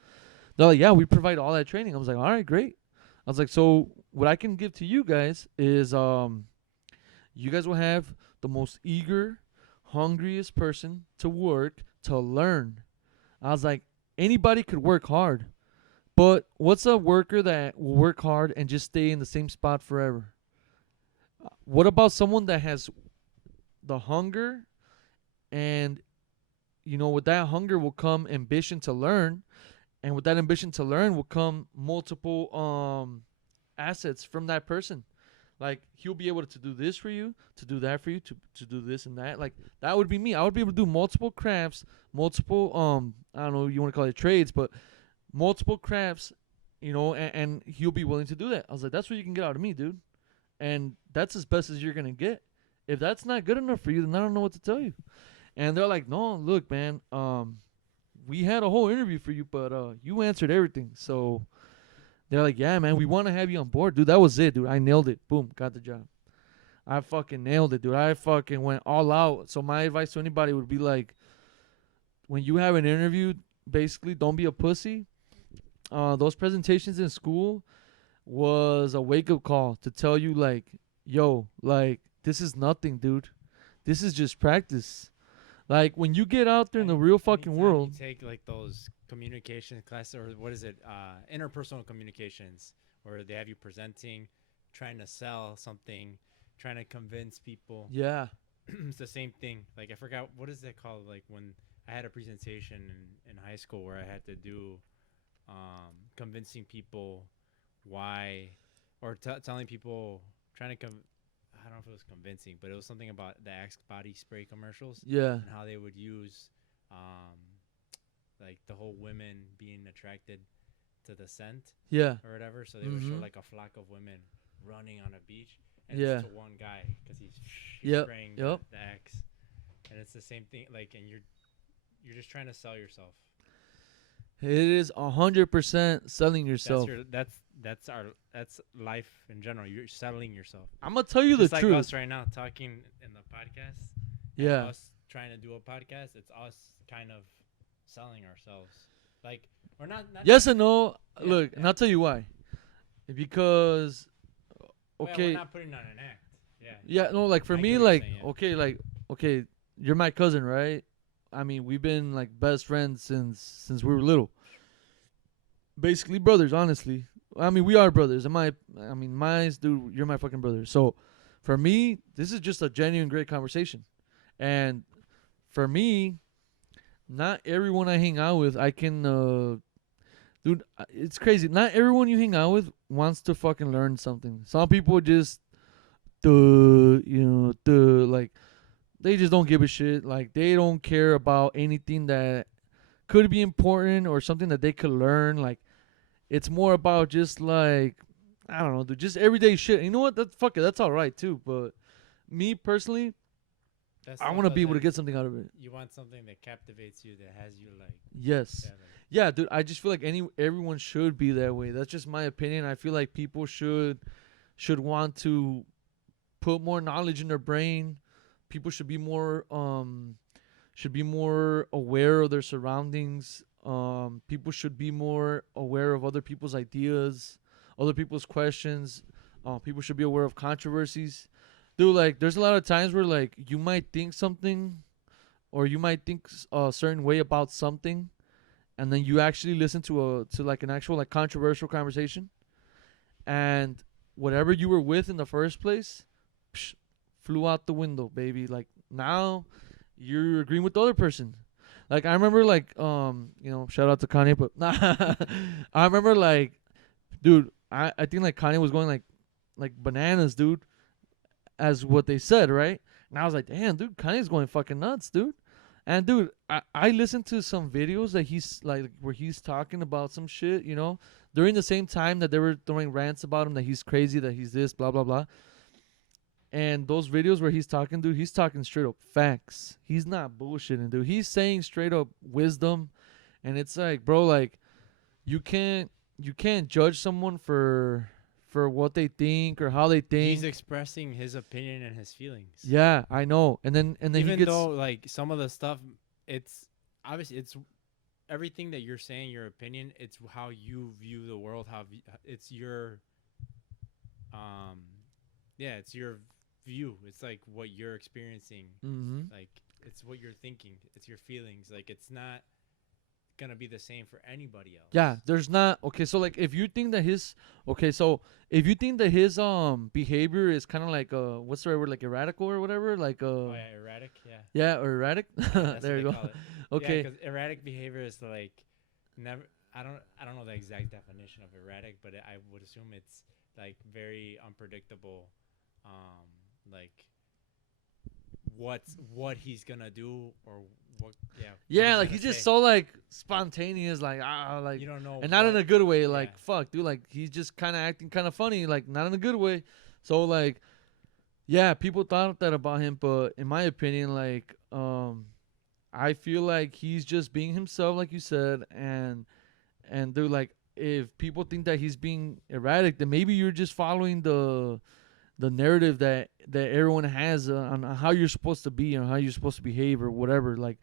They're like, yeah, we provide all that training. I was like, all right, great. I was like, so what I can give to you guys is you guys will have the most eager, hungriest person to work, to learn. I was like, anybody could work hard. But what's a worker that will work hard and just stay in the same spot forever? What about someone that has the hunger and, with that hunger will come ambition to learn. And with that ambition to learn will come multiple assets from that person. Like, he'll be able to do this for you, to do that for you, to do this and that. Like, that would be me. I would be able to do multiple crafts, multiple, I don't know if you want to call it trades, but multiple crafts, and he'll be willing to do that. I was like, that's what you can get out of me, dude. And that's as best as you're going to get. If that's not good enough for you, then I don't know what to tell you. And they're like, no, look, man, we had a whole interview for you, but you answered everything. So they're like, yeah, man, we want to have you on board. Dude, that was it, dude. I nailed it. Boom, got the job. I fucking nailed it, dude. I fucking went all out. So my advice to anybody would be like, when you have an interview, basically don't be a pussy. Those presentations in school was a wake-up call to tell you, like, yo, like, this is nothing, dude. This is just practice. Like, when you get out there in the real fucking world. You take, like, those communication classes, or what is it, interpersonal communications, where they have you presenting, trying to sell something, trying to convince people. Yeah. It's the same thing. Like, I forgot, what is it called? Like, when I had a presentation in high school where I had to do convincing people why, or telling people, trying to I don't know if it was convincing, but it was something about the Axe body spray commercials. Yeah. And how they would use, like, the whole women being attracted to the scent. Yeah. Or whatever. So they would show, like, a flock of women running on a beach. and Yeah. it's to one guy because he's Yep. spraying Yep. the X, and it's the same thing. Like, and you're just trying to sell yourself. It is 100% selling yourself. That's life in general. You're selling yourself. I'm gonna tell you Just the like truth. us right now talking in the podcast. Yeah. And us trying to do a podcast. It's us kind of selling ourselves. Like we're not Yes and no. Yeah, Look, and I'll tell you why. Because Well, okay, we're not putting on an act. Yeah. yeah, no, like for I get me, what you're like saying, yeah. okay, you're my cousin, right? I mean, we've been like best friends since we were little. Basically brothers, honestly. I mean, we are brothers. Mine's dude, you're my fucking brother. So, for me, this is just a genuine great conversation. And for me, not everyone I hang out with, I can dude, it's crazy. Not everyone you hang out with wants to fucking learn something. Some people just like they just don't give a shit. Like they don't care about anything that could be important or something that they could learn. Like it's more about just like I don't know, dude, just everyday shit. You know what? Fuck it. That's all right too. But me personally, I want to be able to get something out of it. You want something that captivates you, that has you like. Yes. Yeah, dude. I just feel like everyone should be that way. That's just my opinion. I feel like people should want to put more knowledge in their brain. People should be more aware of their surroundings. People should be more aware of other people's ideas, other people's questions. People should be aware of controversies. Dude, like there's a lot of times where like you might think something or you might think a certain way about something, and then you actually listen to like an actual like controversial conversation, and whatever you were with in the first place flew out the window, baby. Like now you're agreeing with the other person. Like I remember like shout out to Kanye, but I remember like dude, I think like Kanye was going like bananas, dude, as what they said, right? And I was like, damn, dude, Kanye's going fucking nuts, dude. And dude, I listened to some videos that he's like where he's talking about some shit, during the same time that they were throwing rants about him that he's crazy, that he's this, blah blah blah. And those videos where he's talking, dude, he's talking straight up facts. He's not bullshitting, dude. He's saying straight up wisdom. And it's like, bro, like you can't judge someone for what they think or how they think. He's expressing his opinion and his feelings. Yeah, I know. And then even though like some of the stuff, it's obviously it's everything that you're saying, your opinion. It's how you view the world. It's your it's your view. It's like what you're experiencing. Mm-hmm. Like it's what you're thinking. It's your feelings. Like it's not gonna be the same for anybody else. Yeah, there's not. Okay, so like if you think that his behavior is kind of like what's the right word, like erratic or whatever, like erratic, or erratic. There you go. Okay, because erratic behavior is like never. I don't know the exact definition of erratic, but I would assume it's like very unpredictable. Like what he's gonna do or what like he's just so like spontaneous, like like you don't know, and not in a good way, like fuck, dude, like he's just kind of acting kind of funny, like not in a good way. So like people thought that about him, but in my opinion, like I feel like he's just being himself, like you said, and dude, like if people think that he's being erratic, then maybe you're just following the narrative that everyone has on how you're supposed to be and how you're supposed to behave or whatever. Like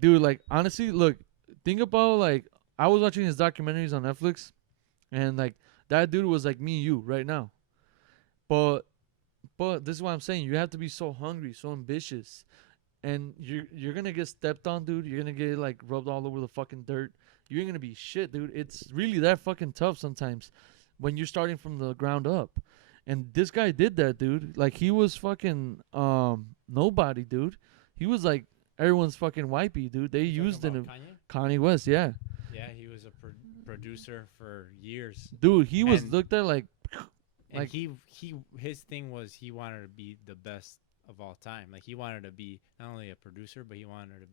dude, like honestly, look, think about like I was watching his documentaries on Netflix, and like that dude was like me and you right now. But this is what I'm saying. You have to be so hungry, so ambitious, and you're gonna get stepped on, dude. You're gonna get like rubbed all over the fucking dirt. You ain't gonna be shit, dude. It's really that fucking tough sometimes when you're starting from the ground up. And this guy did that, dude. Like he was fucking nobody, dude. He was like everyone's fucking wipey, dude. They used him. Kanye West, yeah. Yeah, he was a producer for years. Dude, he was looked at like his thing was he wanted to be the best of all time. Like he wanted to be not only a producer, but he wanted to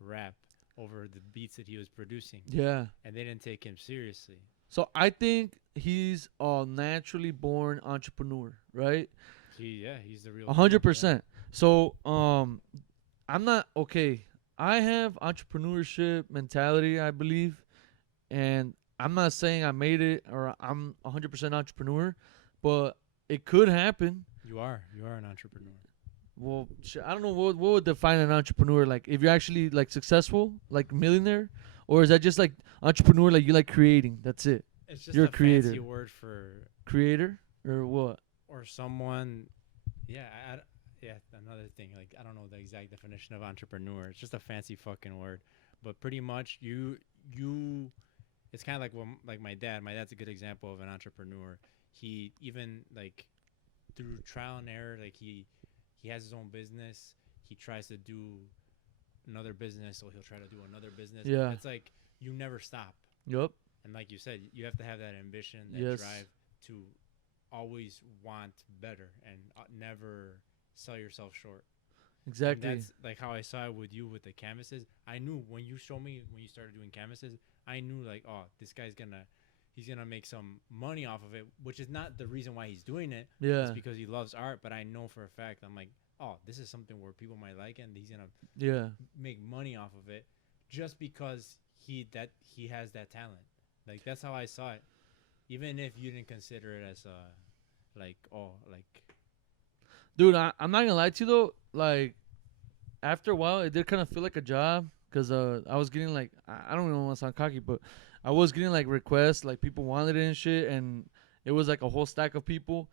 rap over the beats that he was producing. Yeah. And they didn't take him seriously. So I think he's a naturally born entrepreneur, right? He's the real A deal. hundred Yeah. percent. So I'm not okay. I have entrepreneurship mentality, I believe, and I'm not saying I made it or I'm 100% entrepreneur, but it could happen. You are an entrepreneur. Well, I don't know what would define an entrepreneur, like if you're actually like successful, like millionaire, or is that just like entrepreneur, like you like creating? That's it. It's just You're a a fancy creator, word for creator, or what? or someone. Yeah, yeah. Another thing, like I don't know the exact definition of entrepreneur. It's just a fancy fucking word, but pretty much you. It's kind of like like my dad. My dad's a good example of an entrepreneur. He even like through trial and error, like he has his own business. He tries to do another business, so he'll try to do another business. Yeah. It's like you never stop. Yup. And like you said, you have to have that ambition, that Yes. drive to always want better and never sell yourself short. And Exactly. that's like how I saw it with you with the canvases. I knew when you showed me when you started doing canvases, I knew like, oh, this guy's he's gonna make some money off of it, which is not the reason why he's doing it. Yeah. It's because he loves art. But I know for a fact, I'm like, oh, this is something where people might like it, and he's gonna Yeah. make money off of it, just because he has that talent. Like that's how I saw it. Even if you didn't consider it as a like Dude, I'm not gonna lie to you though. Like, after a while, it did kind of feel like a job because I was getting like I don't even want to sound cocky, but I was getting like requests, like people wanted it and shit, and it was like a whole stack of people.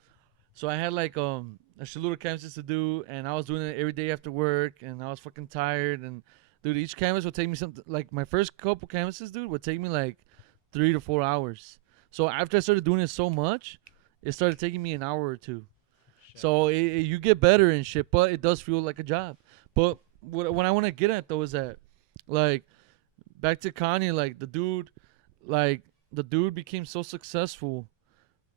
So I had like a shitload of canvases to do, and I was doing it every day after work, and I was fucking tired. And dude, each canvas would take me something. Like my first couple canvases, dude, would take me like 3 to 4 hours. So after I started doing it so much, it started taking me an hour or two. shit. So you get better and shit, but it does feel like a job. But what I want to get at though is that, like, back to Kanye, like the dude became so successful.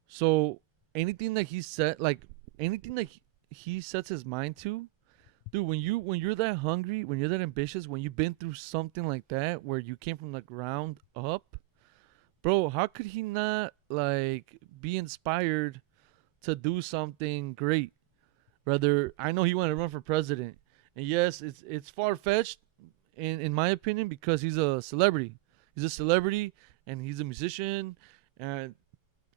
So anything that he said, like anything that he sets his mind to, dude. When you're that hungry, when you're that ambitious, when you've been through something like that, where you came from the ground up, bro, how could he not like be inspired to do something great? Rather, I know he wanted to run for president, and yes, it's far fetched in my opinion because he's a celebrity. He's a celebrity, and he's a musician, and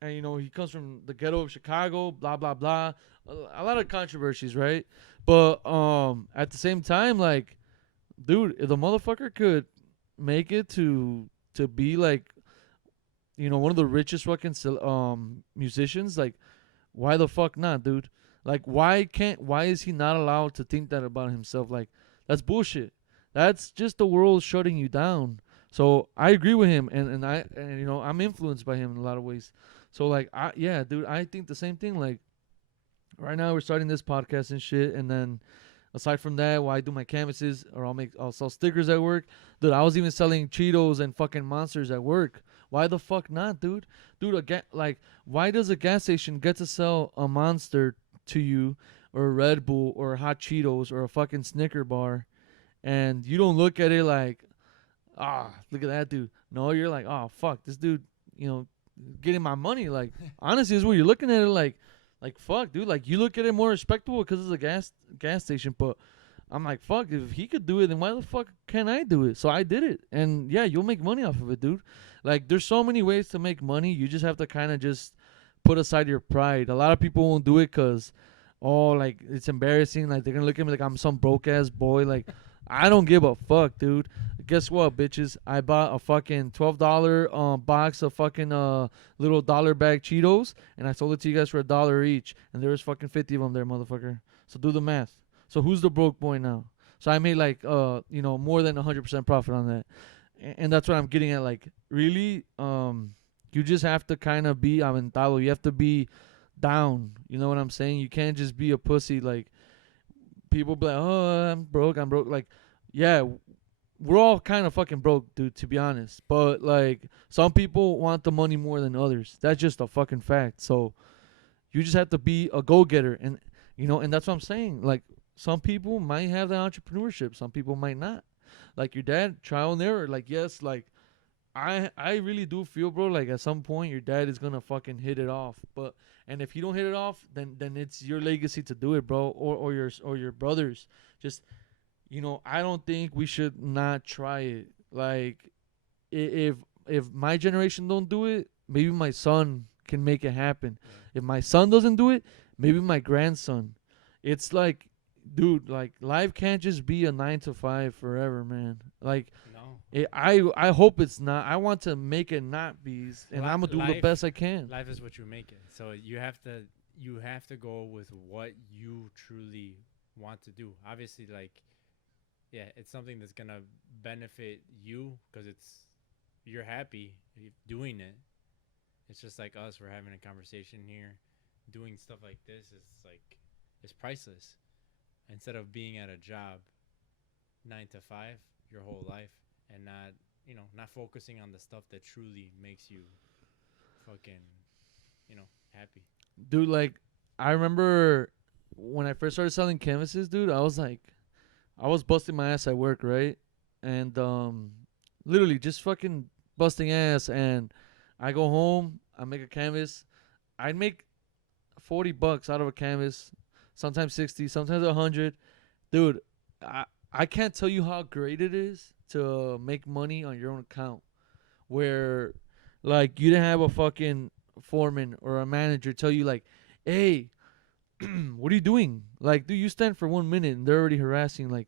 you know he comes from the ghetto of Chicago. Blah blah blah. A lot of controversies, right? But at the same time, like, dude, if the motherfucker could make it to be like, you know, one of the richest fucking musicians, like, why the fuck not, dude? Like, why is he not allowed to think that about himself? Like, that's bullshit. That's just the world shutting you down. So I agree with him, and you know I'm influenced by him in a lot of ways. So like, yeah, dude, I think the same thing. Like, right now we're starting this podcast and shit, and then aside from that, while I do my canvases or I'll sell stickers at work. Dude, I was even selling Cheetos and fucking Monsters at work. Why the fuck not, dude? Dude, like, why does a gas station get to sell a Monster to you, or a Red Bull, or hot Cheetos, or a fucking Snicker bar, and you don't look at it like, look at that dude. No, you're like, oh fuck, this dude, you know, getting my money. Like, honestly, is what you're looking at it like fuck, dude. Like, you look at it more respectable because it's a gas station, but I'm like, fuck, if he could do it, then why the fuck can't I do it? So I did it, and yeah, you'll make money off of it, dude. Like, there's so many ways to make money. You just have to kind of just put aside your pride. A lot of people won't do it because, oh, like, it's embarrassing. Like, they're gonna look at me like I'm some broke ass boy. Like, I don't give a fuck, dude. Guess what, bitches? I bought a fucking $12 box of fucking little dollar bag Cheetos, and I sold it to you guys for $1 each, and there was fucking 50 of them there, motherfucker. So do the math. So who's the broke boy now? So I made like you know, more than 100% profit on that, and that's what I'm getting at. Like, really, you just have to kind of be aventado. You have to be down. You know what I'm saying? You can't just be a pussy. Like, people be like, oh, I'm broke. Like, yeah, we're all kind of fucking broke, dude, to be honest. But like, some people want the money more than others. That's just a fucking fact. So you just have to be a go-getter, and you know, and that's what I'm saying. Like, some people might have that entrepreneurship, some people might not. Like your dad, trial and error. Like, yes, like I really do feel, bro, like at some point your dad is gonna fucking hit it off. And if you don't hit it off, then it's your legacy to do it, bro, or your brothers. Just, I don't think we should not try it. Like, if if my generation don't do it, maybe my son can make it happen. Yeah. If my son doesn't do it, maybe my grandson. It's like, dude, like life can't just be a 9 to 5 forever, man. Like, No. I hope it's not. I want to make it not be, and I'm gonna do the Life, best I can. life is what you make it. So you have to go with what you truly want to do. Obviously, like, yeah, it's something that's gonna benefit you because you're happy doing it. It's just like us. We're having a conversation here, doing stuff like this. It's priceless. Instead of being at a job 9 to 5 your whole life and not focusing on the stuff that truly makes you fucking, happy. Dude, like, I remember when I first started selling canvases, dude, I was busting my ass at work, right? And literally just fucking busting ass. And I go home, I make a canvas. I'd make $40 out of a canvas, sometimes 60, sometimes 100. Dude, I can't tell you how great it is to make money on your own account, where like you didn't have a fucking foreman or a manager tell you like, hey, what are you doing? Like, dude, you stand for 1 minute and they're already harassing. Like,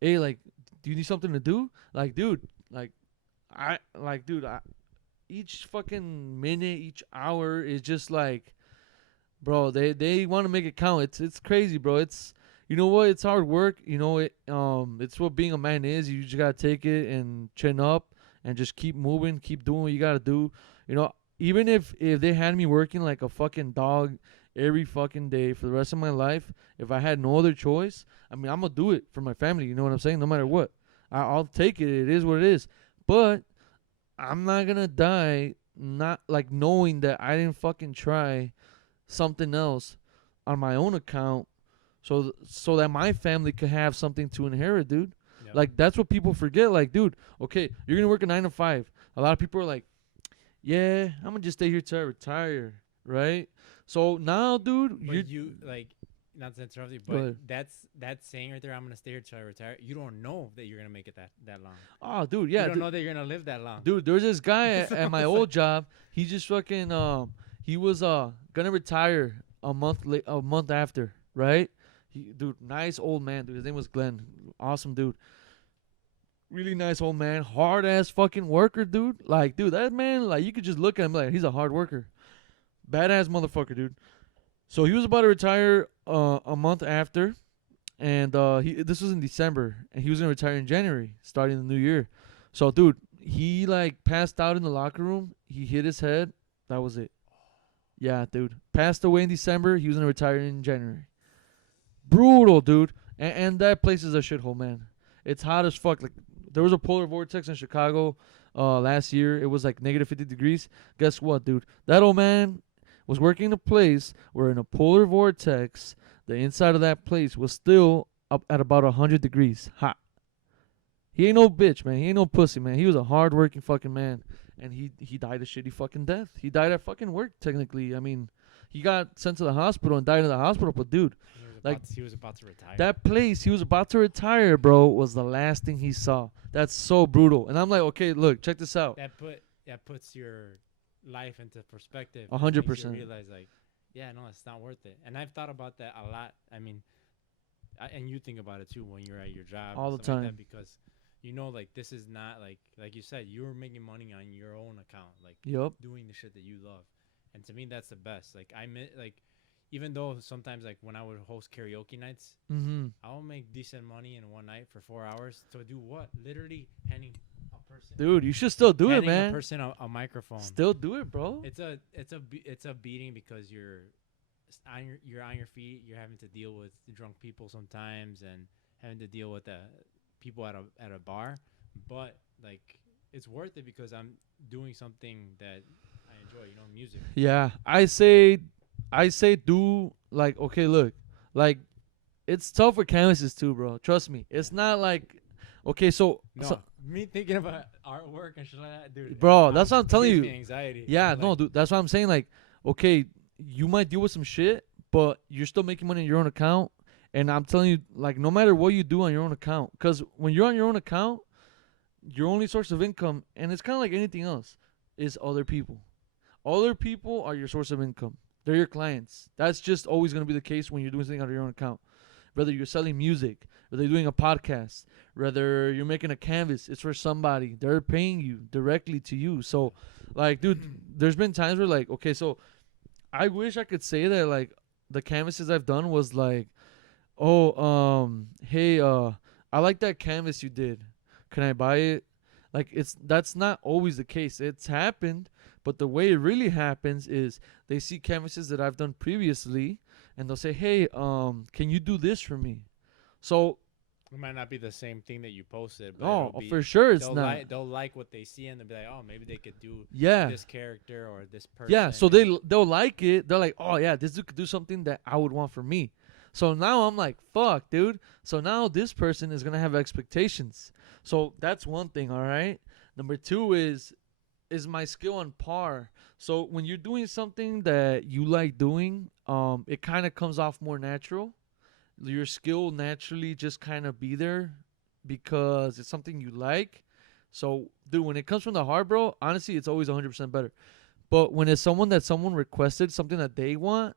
hey, like, do you need something to do? Like, dude, each fucking minute, each hour is just like, bro, they want to make it count. It's crazy, bro. It's, you know what? It's hard work. It's what being a man is. You just gotta take it and chin up and just keep moving, keep doing what you gotta do. Even if they had me working like a fucking dog every fucking day for the rest of my life, if I had no other choice, I mean, I'm gonna do it for my family. You know what I'm saying? No matter what, I'll take it. It is what it is. But I'm not gonna die not like knowing that I didn't fucking try something else on my own account, so that my family could have something to inherit, dude. Yep. Like, that's what people forget. Like, dude, okay, you're gonna work a 9 to 5. A lot of people are like, yeah, I'm gonna just stay here till I retire, right? So now, dude, But you like, not to interrupt you, Go but ahead. that's saying right there, I'm gonna stay here till I retire. You don't know that you're gonna make it that long. Oh, dude, yeah, You don't dude, know that you're gonna live that long. dude, there was this guy at So my it's old job. He just fucking he was gonna retire a month after, right? Dude, nice old man, dude. His name was Glenn. Awesome dude. Really nice old man. Hard ass fucking worker, dude. Like, dude, that man, like, you could just look at him like he's a hard worker. Badass motherfucker, dude. So he was about to retire a month after, and this was in December, and he was gonna retire in January, starting the new year. So, dude, he like passed out in the locker room. He hit his head. That was it. Yeah, dude. Passed away in December. He was gonna retire in January. Brutal, dude. And that place is a shithole, man. It's hot as fuck. Like, there was a polar vortex in Chicago last year. It was like negative 50 degrees. Guess what, dude? That old man was working in a place where in a polar vortex, the inside of that place was still up at about 100 degrees hot. He ain't no bitch, man. He ain't no pussy, man. He was a hard-working fucking man. And he died a shitty fucking death. He died at fucking work, technically. I mean, he got sent to the hospital and died in the hospital. But, dude, He was about to retire. that place he was about to retire, bro, was the last thing he saw. That's so brutal. And I'm like, okay, look, check this out. that puts your life into perspective. 100%. You realize, like, yeah, no, it's not worth it. And I've thought about that a lot. I mean, and you think about it too when you're at your job All and the stuff like time. that, because like, this is not like you said, you're making money on your own account, like Yup. doing the shit that you love. And to me, that's the best. Like, even though sometimes, like, when I would host karaoke nights, Mm-hmm. I'll make decent money in one night for 4 hours to do what? Literally handing a person, Dude, you should still do it, handing a man. person a microphone. Still do it, bro. It's a beating because you're on your feet. You're having to deal with drunk people sometimes and having to deal with people at a bar. But, like, it's worth it because I'm doing something that I enjoy. Music. Yeah, I say do, like, okay, look, like, it's tough with canvases too, bro. Trust me. It's not like, okay, so No, me thinking about artwork and shit like that, dude. Bro, that's what I'm it telling gives you. me anxiety. Yeah, Like, no, dude. That's what I'm saying. Like, okay, you might deal with some shit, but you're still making money on your own account. And I'm telling you, like, no matter what you do on your own account, because when you're on your own account, your only source of income, and it's kind of like anything else, is other people. Other people are your source of income. They're your clients. That's just always going to be the case when you're doing something on your own account. Whether you're selling music, whether you're doing a podcast, whether you're making a canvas, it's for somebody. They're paying you directly to you. So, like, dude, there's been times where, like, okay, so I wish I could say that, like, the canvases I've done was like, oh, hey, I like that canvas you did. Can I buy it? Like, that's not always the case. It's happened, but the way it really happens is they see canvases that I've done previously, and they'll say, hey, can you do this for me? So it might not be the same thing that you posted, but oh, it'll be, for sure it's they'll not. they'll like what they see, and they'll be like, oh, maybe they could do Yeah. this character or this person. Yeah, so they'll like it. They're like, oh yeah, this dude could do something that I would want for me. So now I'm like, fuck, dude. So now this person is gonna have expectations. So that's one thing, all right. Number two is my skill on par? So when you're doing something that you like doing, it kind of comes off more natural. Your skill will naturally just kind of be there because it's something you like. So, dude, when it comes from the heart, bro, honestly, it's always 100% better. But when it's someone that someone requested, something that they want,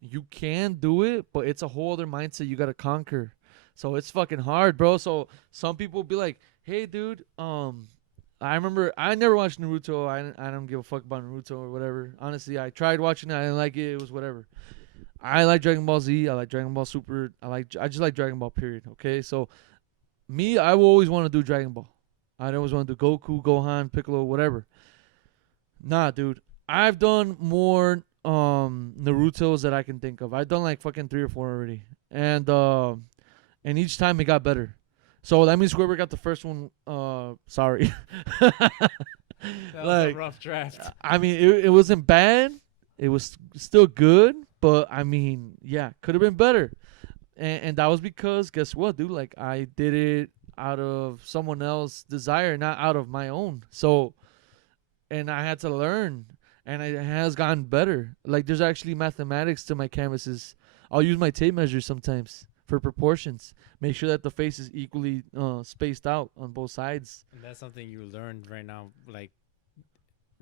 you can do it, but it's a whole other mindset you got to conquer. So it's fucking hard, bro. So some people be like, hey, dude, I remember I never watched Naruto. I don't give a fuck about Naruto or whatever. Honestly, I tried watching it. I didn't like it. It was whatever. I like Dragon Ball Z. I like Dragon Ball Super. I just like Dragon Ball, period. Okay? So me, I will always want to do Dragon Ball. I always want to do Goku, Gohan, Piccolo, whatever. Nah, dude. I've done more Naruto's that I can think of. I've done like fucking 3 or 4 already. And each time it got better. So that means whoever got the first one, sorry. That was a rough draft. I mean, it wasn't bad. It was still good, but I mean, yeah, could have been better. And that was because, guess what, dude? Like, I did it out of someone else's desire, not out of my own. So, and I had to learn, and it has gotten better. Like, there's actually mathematics to my canvases. I'll use my tape measure sometimes for proportions. Make sure that the face is equally spaced out on both sides. And that's something you learned right now, like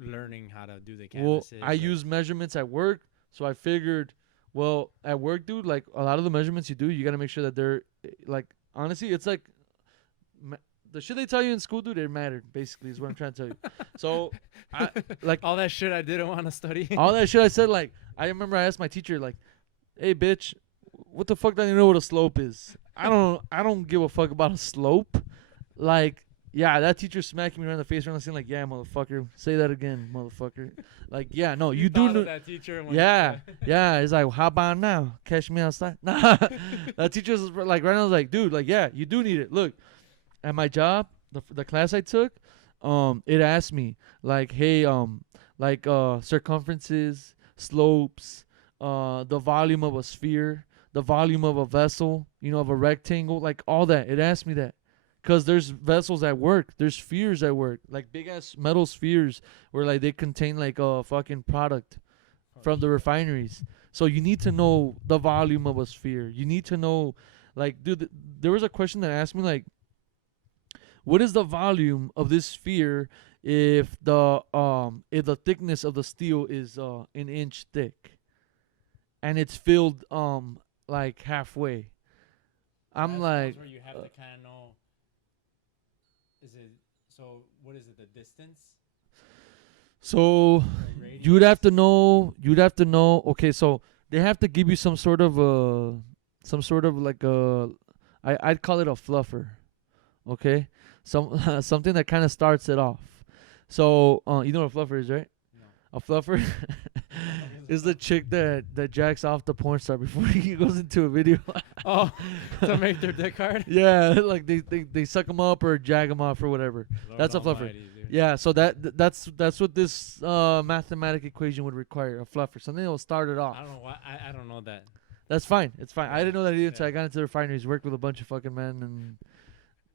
learning how to do the Well, canvases. I use measurements at work, so I figured, well, at work, dude, like a lot of the measurements you do, you got to make sure that they're like, honestly, it's like the shit they tell you in school, dude, it mattered, basically, is what I'm trying to tell you. So, I like all that shit I didn't want to study. all that shit I said, like, I remember I asked my teacher, like, hey, bitch, what the fuck do you know what a slope is? I don't give a fuck about a slope. Like, yeah, that teacher smacking me around the face around the scene, like, yeah, motherfucker, say that again, motherfucker. Like, yeah, no, you do know that teacher. yeah, yeah. It's like, how about now? Catch me outside. Nah, that teacher's like, right now, I was like, dude, like, yeah, you do need it. Look, at my job, the class I took, it asked me like, hey, like circumferences, slopes, the volume of a sphere, the volume of a vessel, you know, of a rectangle, like all that. It asked me that. Because there's vessels at work. There's spheres at work. Like big-ass metal spheres where, like, they contain, like, a fucking product from the refineries. So you need to know the volume of a sphere. You need to know, like, dude, there was a question that asked me, like, what is the volume of this sphere if the thickness of the steel is an inch thick and it's filled like halfway? I'm like, where you have to kind of know. Is it so? What is it? The distance? So you'd have to know. Okay, so they have to give you some sort of like a. I'd call it a fluffer. Okay, something that kind of starts it off. So you know what a fluffer is, right? No. A fluffer is the chick that jacks off the porn star before he goes into a video. Oh, to make their dick hard? Yeah, like they suck them up or jag them off or whatever. Lord That's a fluffer. Almighty, dude. Yeah, so that's what this mathematic equation would require, a fluffer, something that will start it off. I don't know why. I don't know that. That's fine. It's fine. I Yeah, didn't know that either until yeah. I got into the refineries, worked with a bunch of fucking men, and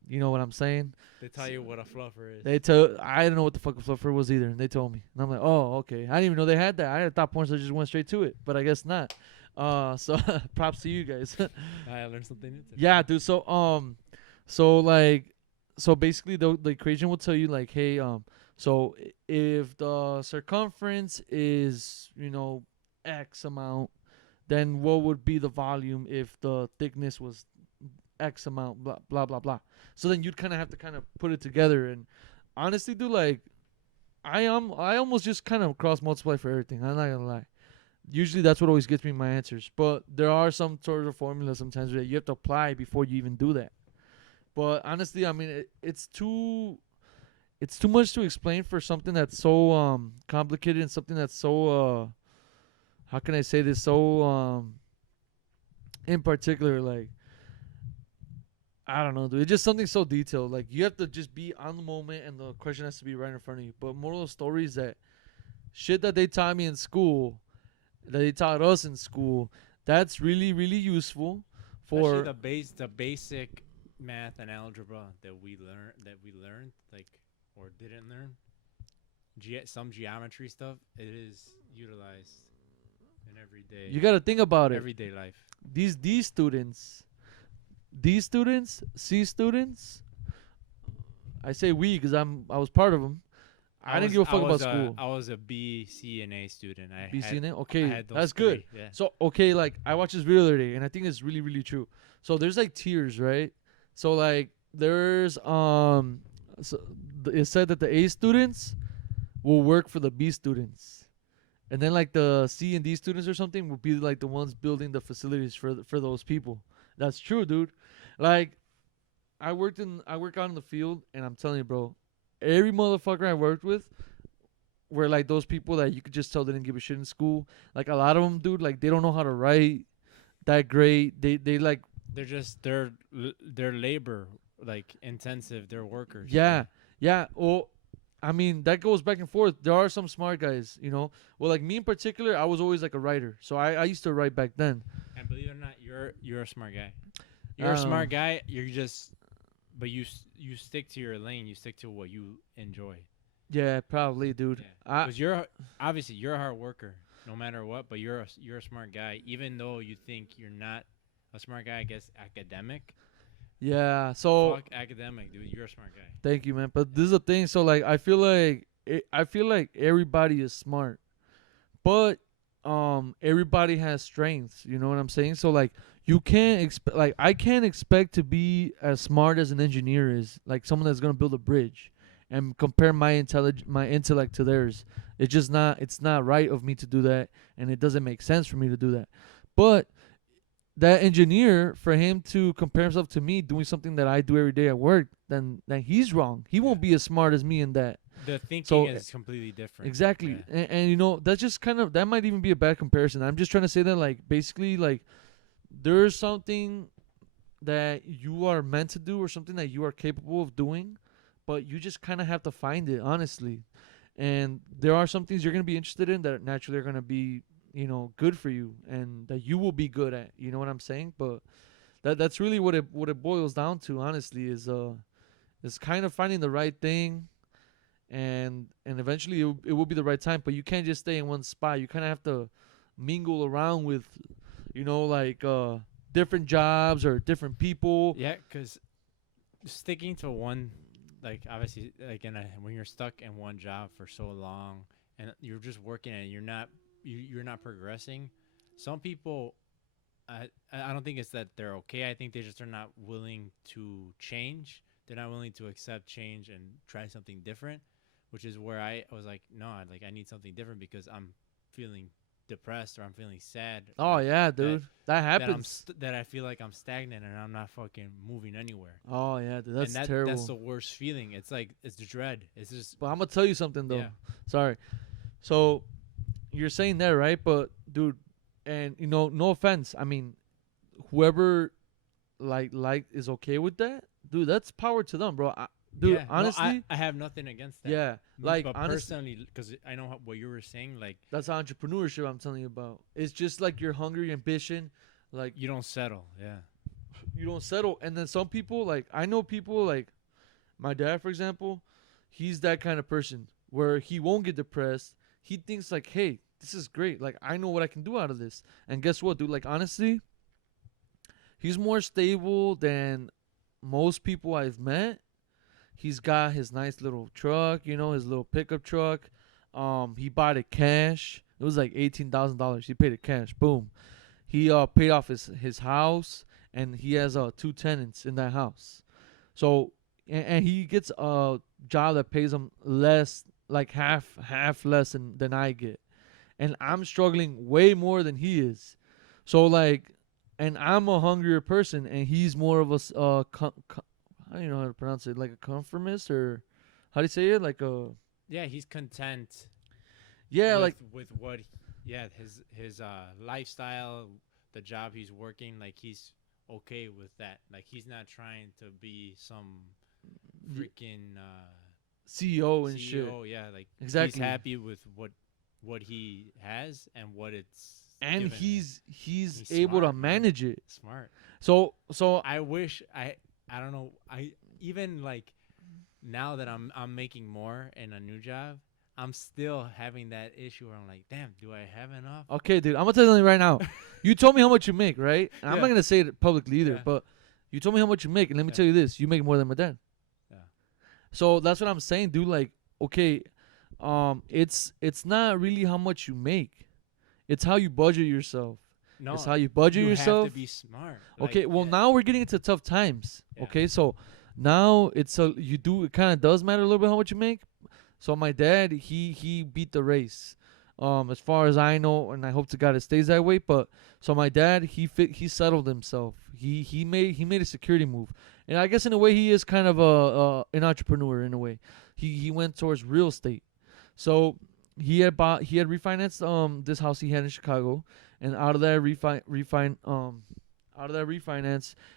You know what I'm saying? They tell you what a fluffer is. I didn't know what the fuck a fluffer was either, and they told me. And I'm like, oh, okay. I didn't even know they had that. I thought porn stars just went straight to it, but I guess not. So props to you guys. I learned something new today. Yeah, dude. So basically the equation will tell you like, hey, so if the circumference is, X amount, then what would be the volume if the thickness was X amount, blah blah blah blah. So then you'd kind of have to kind of put it together. And honestly, dude, like I almost just kind of cross multiply for everything. I'm not gonna lie. Usually that's what always gets me my answers. But there are some sort of formulas sometimes that you have to apply before you even do that. But honestly, I mean, it's too much to explain for something that's so complicated and something that's so how can I say this, so in particular, like, I don't know, dude. It's just something so detailed. Like, you have to just be on the moment, and the question has to be right in front of you. But moral of the story is that shit that they taught me in school, that they taught us in school, that's really, really useful for the basic math and algebra that we learned, like, or didn't learn. Some geometry stuff, it is utilized in everyday. You got to think about it. Everyday life. These students, C students, I say we because I was part of them. I didn't give a fuck about school. I was a B, C, and A student. B, C, and A? Okay, that's three. good. Yeah. So, okay, like, I watched this video the other day, and I think it's really, really true. So, there's, like, tiers, right? So, like, there's, it said that the A students will work for the B students. And then, like, the C and D students or something will be, like, the ones building the facilities for those people. That's true, dude. Like, I work out in the field, and I'm telling you, bro, every motherfucker I worked with were like those people that you could just tell they didn't give a shit in school. Like, a lot of them, dude, like, they don't know how to write that great. They like, they're labor, like, intensive. They're workers. Yeah. Well, I mean, that goes back and forth. There are some smart guys, Well, like me in particular, I was always like a writer, so I used to write back then. And believe it or not, you're a smart guy. You're a smart guy. But you stick to your lane. You stick to what you enjoy. Yeah, probably, dude. Because you're a hard worker, no matter what. But you're a smart guy, even though you think you're not a smart guy. I guess academic. Yeah. So fuck academic, dude. You're a smart guy. Thank you, man. But this is the thing. So like, I feel like everybody is smart, but everybody has strengths. You know what I'm saying? So like, you can't expect, like, I can't expect to be as smart as an engineer is, like someone that's gonna build a bridge, and compare my intellect to theirs. It's not right of me to do that, and it doesn't make sense for me to do that. But that engineer, for him to compare himself to me doing something that I do every day at work, then he's wrong. He won't be as smart as me in that. The thinking is completely different. Exactly. Yeah. And that's just that might even be a bad comparison. I'm just trying to say that, like, basically, like, there's something that you are meant to do or something that you are capable of doing, but you just kind of have to find it, honestly. And there are some things you're going to be interested in that naturally are going to be, good for you and that you will be good at. You know what I'm saying? But that's really what it boils down to, honestly, is kind of finding the right thing, and eventually it will be the right time. But you can't just stay in one spot. You kind of have to mingle around with, different jobs or different people. Yeah, because sticking to one, like, obviously, like, when you're stuck in one job for so long and you're just working and you're not progressing. Some people, I don't think it's that they're okay. I think they just are not willing to change. They're not willing to accept change and try something different, which is where I was like, no, I need something different because I'm feeling depressed or I'm feeling sad. Oh yeah, dude, that happens. That I feel like I'm stagnant and I'm not fucking moving anywhere. Oh yeah, dude, that's terrible. That's the worst feeling. It's like, it's the dread. It's just. But I'm gonna tell you something though. Yeah. Sorry. So you're saying that, right? But dude, and no offense. I mean, whoever like is okay with that, dude. That's power to them, bro. Dude, yeah, honestly, no, I have nothing against that. Yeah, like, but personally, because I know what you were saying, like, that's entrepreneurship I'm telling you about. It's just like your hungry ambition, like, you don't settle. Yeah, you don't settle. And then some people, like I know people like my dad, for example, he's that kind of person where he won't get depressed. He thinks like, hey, this is great. Like I know what I can do out of this. And guess what, dude? Like honestly, he's more stable than most people I've met. He's got his nice little truck, you know, his little pickup truck. He bought it cash. It was like $18,000. He paid it cash. Boom. He paid off his house, and he has 2 tenants in that house. So and he gets a job that pays him less, like half less than I get, and I'm struggling way more than he is. So like, and I'm a hungrier person, and he's more of a I don't know how to pronounce it, like a conformist, or how do you say it, like a Yeah, he's content. yeah, like with what, his lifestyle, the job he's working. Like he's okay with that. Like he's not trying to be some freaking CEO and CEO. shit. Yeah, like Exactly. he's happy with what he has and what it's. And given him. he's He's able to smart, man. manage it. Smart. So I wish I don't know. I even like now that I'm making more in a new job, I'm still having that issue where I'm like, damn, do I have enough? okay, dude, I'm gonna tell you something right now. You told me how much you make, right? And I'm Yeah. not gonna say it publicly either, Yeah. but you told me how much you make, and let me Yeah. tell you this: you make more than my dad. Yeah. So that's what I'm saying, dude. Like, okay, it's not really how much you make; it's how you budget yourself. No, It's how you budget you yourself. have to be smart. Okay, Like, well now we're getting into tough times. Yeah. Okay, so now it's a you do it kind of does matter a little bit how much you make. So my dad, he beat the race, as far as I know, and I hope to God it stays that way. But so my dad, he settled himself. He made a security move, and I guess in a way he is kind of an entrepreneur in a way. He went towards real estate. So he had refinanced this house he had in Chicago, and out of that refinance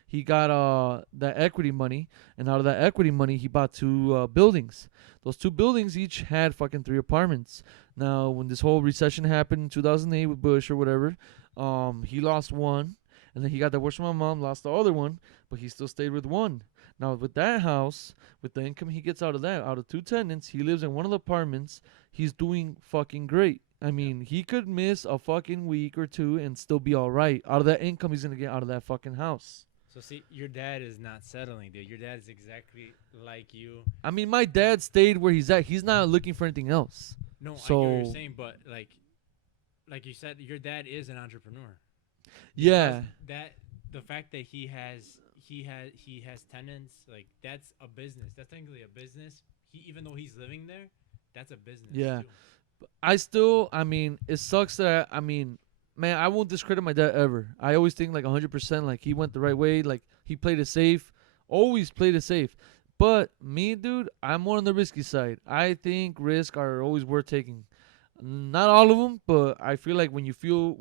he got that equity money, and out of that equity money he bought two buildings. Those two buildings each had fucking 3 apartments. Now when this whole recession happened in 2008 with Bush or whatever, he lost one, and then he got divorced from my mom, lost the other one, but he still stayed with one. Now with that house, with the income he gets out of that, out of 2 tenants, he lives in one of the apartments. He's doing fucking great. I mean, he could miss a fucking week or two and still be all right out of that income he's gonna get out of that fucking house. So see, your dad is not settling, dude. Your dad is exactly like you. I mean, my dad stayed where he's at. He's not looking for anything else. No, I get what So you're saying, but like you said, your dad is an entrepreneur. yeah, That the fact that he has tenants, like that's a business. That's technically a business. Even though he's living there, that's a business. Yeah. Too. I mean, it sucks that man, I won't discredit my dad ever. I always think like 100%, like he went the right way, like he played it safe, always played it safe. But me, dude, I'm more on the risky side. I think risks are always worth taking. Not all of them, but I feel like when you feel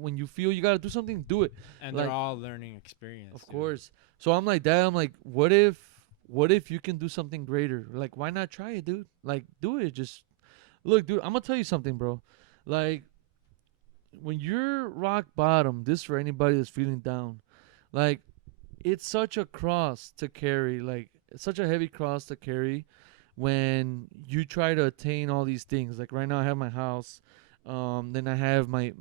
you gotta do something, do it. And like- they're all learning experience. Of too. course. So I'm like, Dad, I'm like, what if you can do something greater? Like, why not try it, dude? Like, do it. Just look, dude, I'm gonna tell you something, bro. Like, when you're rock bottom, this for anybody that's feeling down, like, it's such a cross to carry. Like, it's such a heavy cross to carry when you try to attain all these things. Like right now, I have my house. Then I have my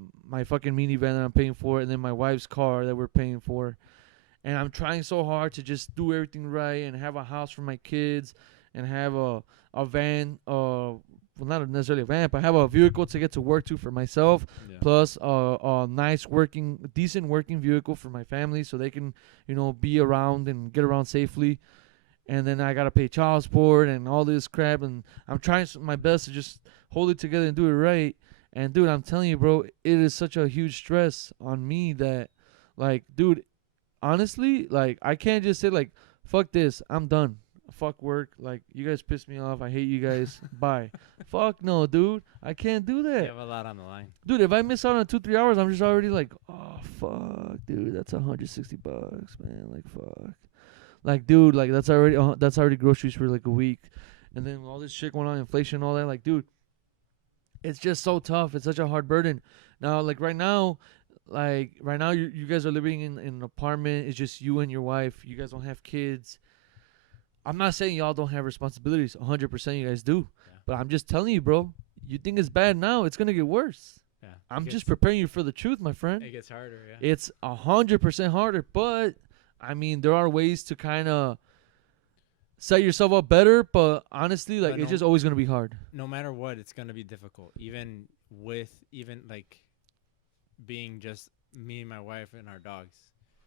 fucking minivan that I'm paying for, and then my wife's car that we're paying for. And I'm trying so hard to just do everything right and have a house for my kids and have a van. Well, not necessarily a van, but have a vehicle to get to work to for myself. Yeah. Plus a nice decent working vehicle for my family, so they can, be around and get around safely. And then I gotta pay child support and all this crap, and I'm trying my best to just hold it together and do it right. And dude, I'm telling you, bro, it is such a huge stress on me that, like, dude, honestly, like, I can't just say like, fuck this, I'm done. Fuck work. Like, you guys piss me off. I hate you guys. Bye. Fuck no, dude. I can't do You that. have a lot on the line. Dude, if I miss out on 2-3 hours, I'm just already like, oh fuck, dude, that's $160, man. Like, fuck. Like, dude, like that's already groceries for like a week, and then all this shit going on, inflation, all that. Like, dude, it's just so tough. It's such a hard burden. Now, like right now, like right now you guys are living in an apartment. It's just you and your wife. You guys don't have kids. I'm not saying y'all don't have responsibilities. 100% you guys do. Yeah. But I'm just telling you, bro. You think it's bad now? It's gonna get worse. Yeah. I'm just preparing you for the truth, my friend. It gets harder. Yeah. It's 100% harder, but I mean, there are ways to kind of set yourself up better. But honestly, like it's just always gonna be hard. No matter what, it's gonna be difficult. Even like being just me and my wife and our dogs,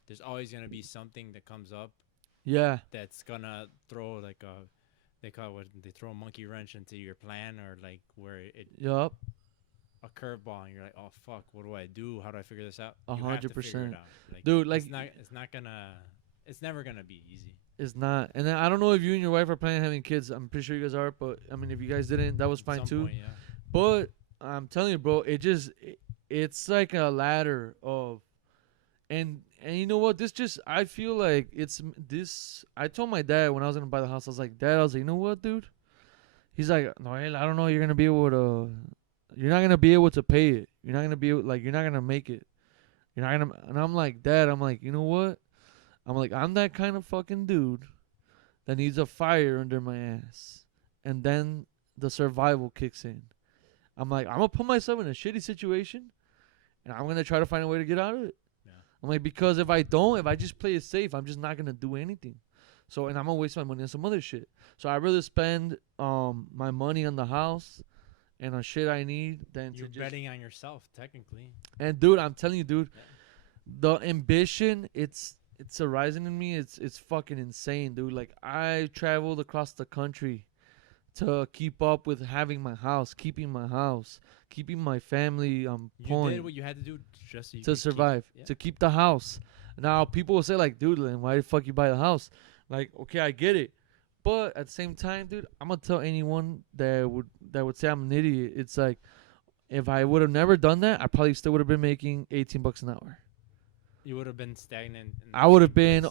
there's always gonna be something that comes up. Yeah. That's gonna throw like they throw a monkey wrench into your plan, or like where it Yup. a curveball, and you're like, oh fuck, what do I do? How do I figure this out? 100%, like, dude. Like it's never gonna be easy. It's not. And then I don't know if you and your wife are planning on having kids. I'm pretty sure you guys are. But I mean, if you guys didn't, that was fine too. Point, yeah. But I'm telling you, bro, it's like a ladder of, and you know what? I feel like it's this. I told my dad when I was gonna buy the house, I was like, Dad, you know what, dude? He's like, Noel, I don't know. You're not gonna be able to pay it. You're not gonna make it. You're not gonna. And I'm like, Dad, you know what? I'm that kind of fucking dude that needs a fire under my ass, and then the survival kicks in. I'm gonna put myself in a shitty situation, and I'm gonna try to find a way to get out of it. Yeah. I'm like, because if I just play it safe, I'm just not gonna do anything. So, and I'm gonna waste my money on some other shit. So I'd rather spend my money on the house and on shit I need than you're betting on yourself technically. And dude, I'm telling you, dude, yeah. The ambition, it's arising in me. It's fucking insane, dude. Like I traveled across the country to keep up with having my house, keeping my family point. You did what you had to do just so you to survive, to keep the house. Now people will say like, dude, then why the fuck you buy the house? Like, okay, I get it, but at the same time, dude, I'm gonna tell anyone that would say I'm an idiot. It's like, if I would have never done that, I probably still would have been making $18 an hour. You would have been stagnant. I would have been,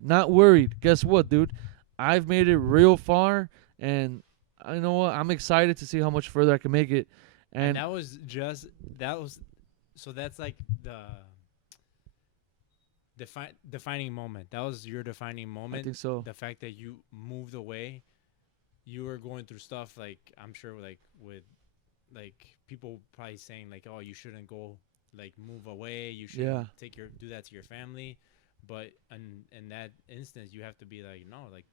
not worried. Guess what, dude? I've made it real far, and I know what, I'm excited to see how much further I can make it. And so that's like the defining moment. That was your defining moment. I think so. The fact that you moved away, you were going through stuff like, I'm sure, like with like people probably saying like, oh, you shouldn't go, like move away, you should do that to your family. But in that instance, you have to be like, no, like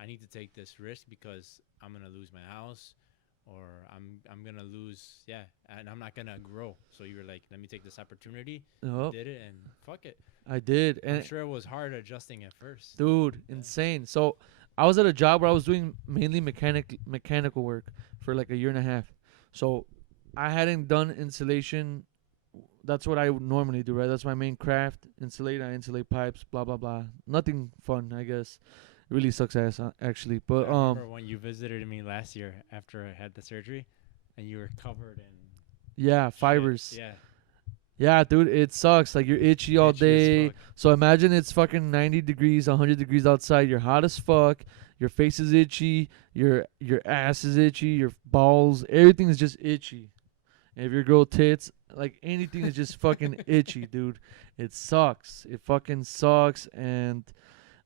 I need to take this risk because I'm gonna lose my house, or I'm gonna lose, and I'm not gonna grow. So you were like, let me take this opportunity. Did it, and fuck it. I did, and I'm sure it was hard adjusting at first. Dude, insane. So I was at a job where I was doing mainly mechanical work for like a year and a half. So I hadn't done insulation. That's what I would normally do, right? That's my main craft. I insulate pipes, blah blah blah. Nothing fun, I guess. It really sucks ass, actually. But I remember when you visited me last year after I had the surgery, and you were covered in fibers. Yeah. Yeah, dude, it sucks. Like, you're itchy all day. So imagine it's fucking 90 degrees, 100 degrees outside. You're hot as fuck. Your face is itchy. Your ass is itchy. Your balls, everything is just itchy. And if your girl tits, like anything is just fucking itchy, dude. It sucks. It fucking sucks. And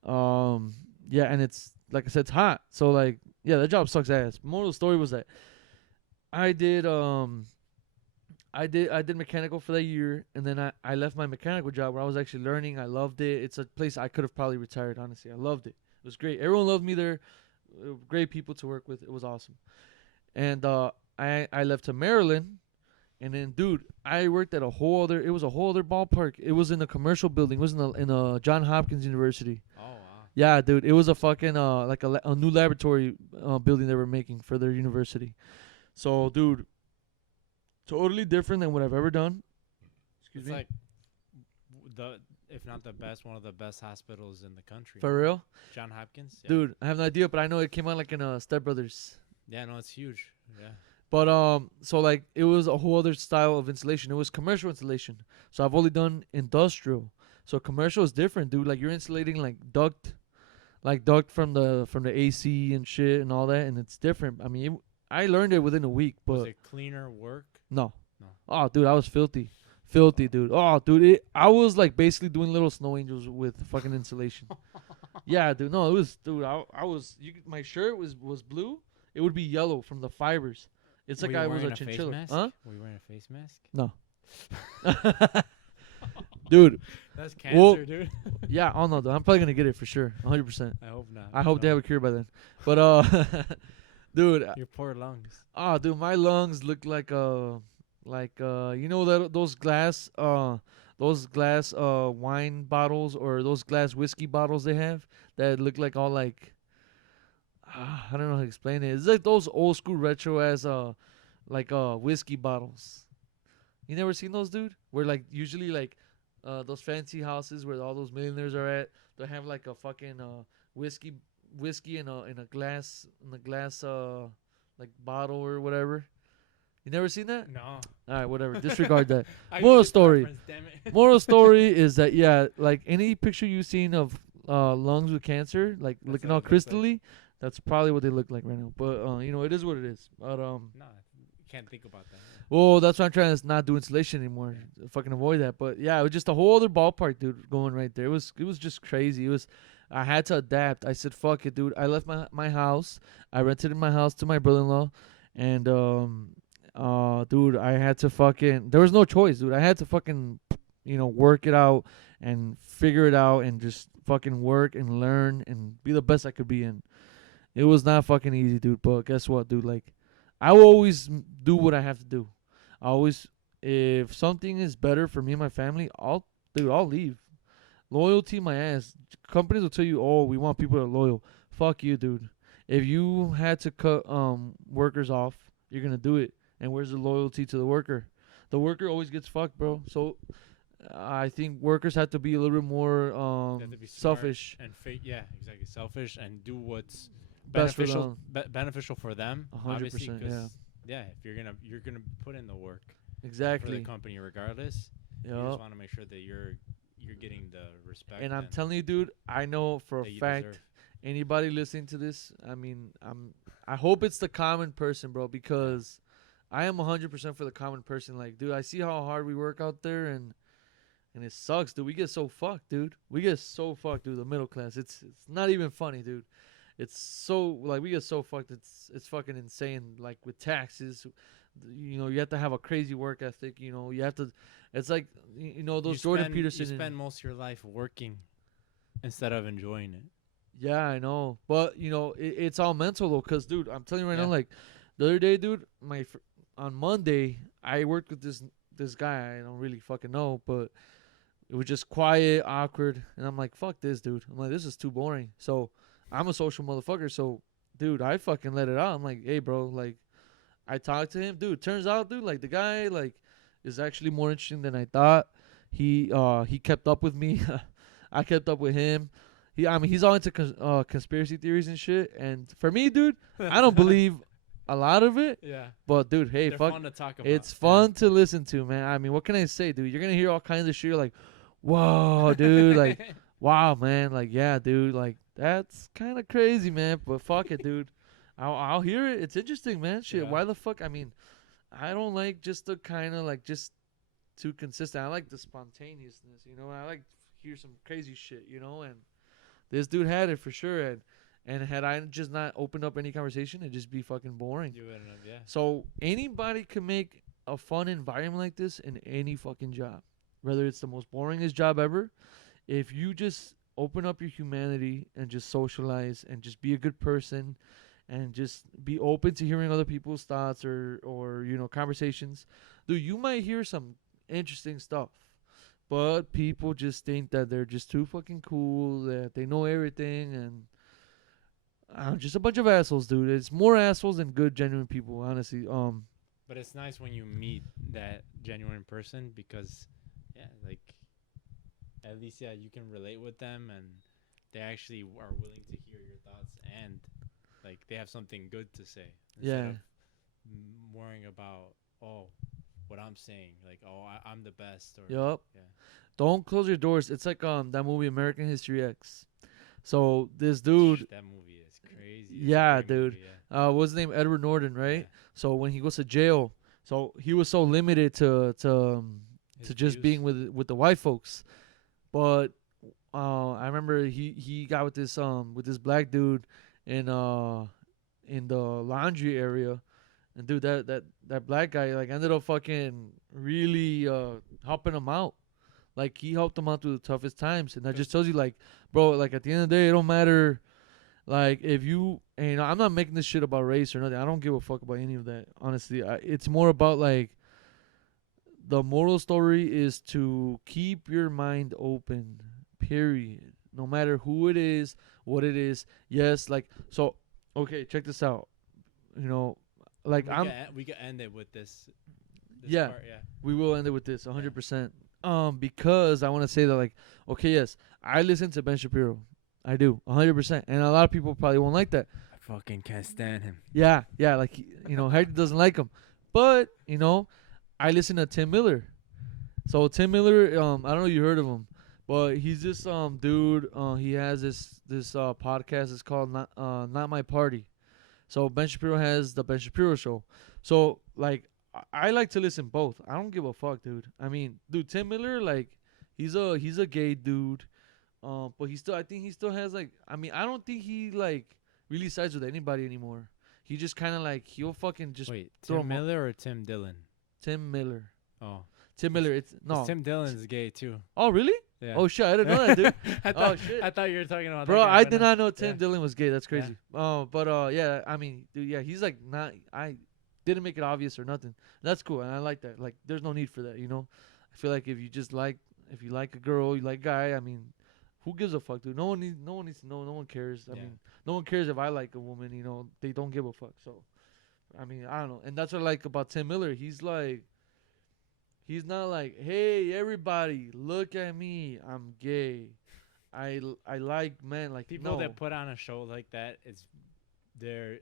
and it's like I said, it's hot. So like, that job sucks ass. Moral of the story was that I did mechanical for that year, and then I left my mechanical job where I was actually learning. I loved it. It's a place I could have probably retired, honestly. I loved it. It was great. Everyone loved me there. Great people to work with. It was awesome. And I left to Maryland. And then, dude, I worked at a whole other ballpark. It was in a commercial building. It was in a Johns Hopkins University. Oh, wow. Yeah, dude. It was a fucking, like a new laboratory building they were making for their university. So, dude, totally different than what I've ever done. It's like if not the best, one of the best hospitals in the country. For real? Johns Hopkins? Yeah. Dude, I have no idea, but I know it came out like in Step Brothers. Yeah, no, it's huge. Yeah. But so like it was a whole other style of insulation. It was commercial insulation. So I've only done industrial. So commercial is different, dude. Like you're insulating like duct from the AC and shit and all that, and it's different. I mean, I learned it within a week. But was it cleaner work? No. Oh, dude, I was filthy. filthy, dude. Oh, dude, I was like basically doing little snow angels with fucking insulation. Yeah, dude. No, it was, dude. I was. My shirt was blue. It would be yellow from the fibers. It's Were like you I was wearing a a face chinchilla. mask? Huh? Were you wearing a face mask? No. Dude. That's cancer, Well, dude. Yeah. Oh no, dude. I'm probably gonna get it for sure. 100%. I hope not. I hope they No. have a cure by then. But dude. Your poor lungs. Oh, dude, my lungs look like you know that those glass wine bottles or those glass whiskey bottles they have that look like all like I don't know how to explain it. It's like those old school retro ass whiskey bottles. You never seen those, dude? Where like usually like those fancy houses where all those millionaires are at, they have like a fucking whiskey in a glass like bottle or whatever. You never seen that? No. All right, whatever. Disregard that. I Moral get the story. reference, damn it. Moral story is that yeah, like any picture you've seen of lungs with cancer, like That's looking what all it looks like. crystally, that's probably what they look like right now. But you know, it is what it is. But No, can't think about that. well, that's why I'm trying to not do installation anymore. Fucking avoid that. But yeah, it was just a whole other ballpark, dude, going right there. It was just crazy. I had to adapt. I said, fuck it, dude. I left my house. I rented my house to my brother-in-law, and dude, I had to fucking. There was no choice, dude. I had to fucking, work it out and figure it out and just fucking work and learn and be the best I could be in. It was not fucking easy, dude. But guess what, dude? Like, I will always do what I have to do. I always, if something is better for me and my family, I'll leave. Loyalty, my ass. Companies will tell you, oh, we want people that are loyal. Fuck you, dude. If you had to cut workers off, you're gonna do it. And where's the loyalty to the worker? The worker always gets fucked, bro. So I think workers have to be a little bit more They have to be smart selfish. and yeah, exactly, selfish and do what's Best for beneficial beneficial for them. 100%, Obviously, yeah. yeah, if you're gonna put in the work for Exactly. the company regardless. You Yeah. just want to make sure that you're getting the respect. And I'm telling you, dude, I know for a that you fact. deserve. Anybody listening to this, I mean, I hope it's the common person, bro, because I am 100% for the common person. Like, dude, I see how hard we work out there, and it sucks, dude. We get so fucked, dude. We get so fucked, dude. The middle class, it's not even funny, dude. It's so like we get so fucked. It's fucking insane. Like with taxes, you have to have a crazy work ethic. You have to. It's like those Jordan Peterson. You spend most of your life working instead of enjoying it. Yeah, I know, but it's all mental though. Cause dude, I'm telling you right Yeah. now, like the other day, dude, on Monday, I worked with this guy I don't really fucking know, but it was just quiet, awkward, and I'm like, fuck this, dude. I'm like, this is too boring. So I'm a social motherfucker. So, dude, I fucking let it out. I'm like, hey, bro, like, I talked to him, dude. Turns out, dude, like the guy like is actually more interesting than I thought. He kept up with me. I kept up with him. He's all into conspiracy theories and shit. And for me, dude, I don't believe a lot of it. Yeah. But dude, hey, They're fuck, fun to talk about. it's fun to listen to, man. I mean, what can I say, dude? You're gonna hear all kinds of shit. You're like, whoa, dude, like, wow, man, like, yeah, dude, like, that's kind of crazy, man. But fuck it, dude. I'll hear it. It's interesting, man. Shit, Yeah. why the fuck? I mean, I don't like just the kind of like just too consistent. I like the spontaneousness, I like to hear some crazy shit, and this dude had it for sure. And had I just not opened up any conversation, it'd just be fucking boring. You wouldn't have, yeah. So anybody can make a fun environment like this in any fucking job, whether it's the most boringest job ever. If you just open up your humanity and just socialize and just be a good person and just be open to hearing other people's thoughts or conversations, dude, you might hear some interesting stuff. But people just think that they're just too fucking cool, that they know everything, and just a bunch of assholes, dude. It's more assholes than good, genuine people, honestly. But it's nice when you meet that genuine person because, yeah, like, at least, yeah, you can relate with them and they actually are willing to hear your thoughts and, like, they have something good to say. Instead Yeah. of worrying about, oh, what I'm saying. Like, oh, I'm the best. Or, Yup. yeah. Don't close your doors. It's like that movie American History X. So this dude, That movie is crazy. It's a yeah, great dude. movie, yeah. What's his name? Edward Norton, right? Yeah. So when he goes to jail, so he was so limited to His to just views. being with the white folks. But I remember he got with this black dude in the laundry area, and dude, that black guy like ended up fucking really helping him out. Like he helped him out through the toughest times, and that just tells you like, bro, like at the end of the day, it don't matter. Like if you, and you know, I'm not making this shit about race or nothing. I don't give a fuck about any of that. Honestly, it's more about like the moral story is to keep your mind open. Period. No matter who it is, what it is. Yes, like so. Okay, check this out. You know, like We could end it with this. Yeah. Part, yeah. We will end it with this 100%. Because I want to say that like, okay, yes, I listen to Ben Shapiro. I do 100%, and a lot of people probably won't like that. I fucking can't stand him. Yeah, like you know, Hector doesn't like him, but you know, I listen to Tim Miller. So Tim Miller, I don't know if you heard of him, but he's this dude. He has this podcast. It's called Not My Party. So Ben Shapiro has the Ben Shapiro Show. So like I like to listen both. I don't give a fuck, dude. I mean, dude, Tim Miller, like he's a gay dude. But I think he still has like, I mean, I don't think he like really sides with anybody anymore. He just kind of like he'll fucking just Wait, throw Tim him out. Miller or Tim Dillon? Tim Miller. Oh, Tim Miller. It's 'cause no. Tim Dillon's gay too. Oh really? Yeah. Oh shit, I didn't know that, dude. I thought, shit. I thought you were talking about Bro, that guy, I but did no. not know Tim Yeah. Dillon was gay. That's Yeah. crazy. But yeah, I mean, dude, yeah, he's like not. I didn't make it obvious or nothing. That's cool, and I like that. Like, there's no need for that, you know. I feel like if you like a girl, you like a guy. I mean, who gives a fuck, dude? No one needs to know. No one cares. I Yeah. mean, no one cares if I like a woman. You know, they don't give a fuck. So, I mean, I don't know, and that's what I like about Tim Miller. He's like. He's not like, hey, everybody, look at me. I'm gay. I like men. Like People no. that put on a show like that, they're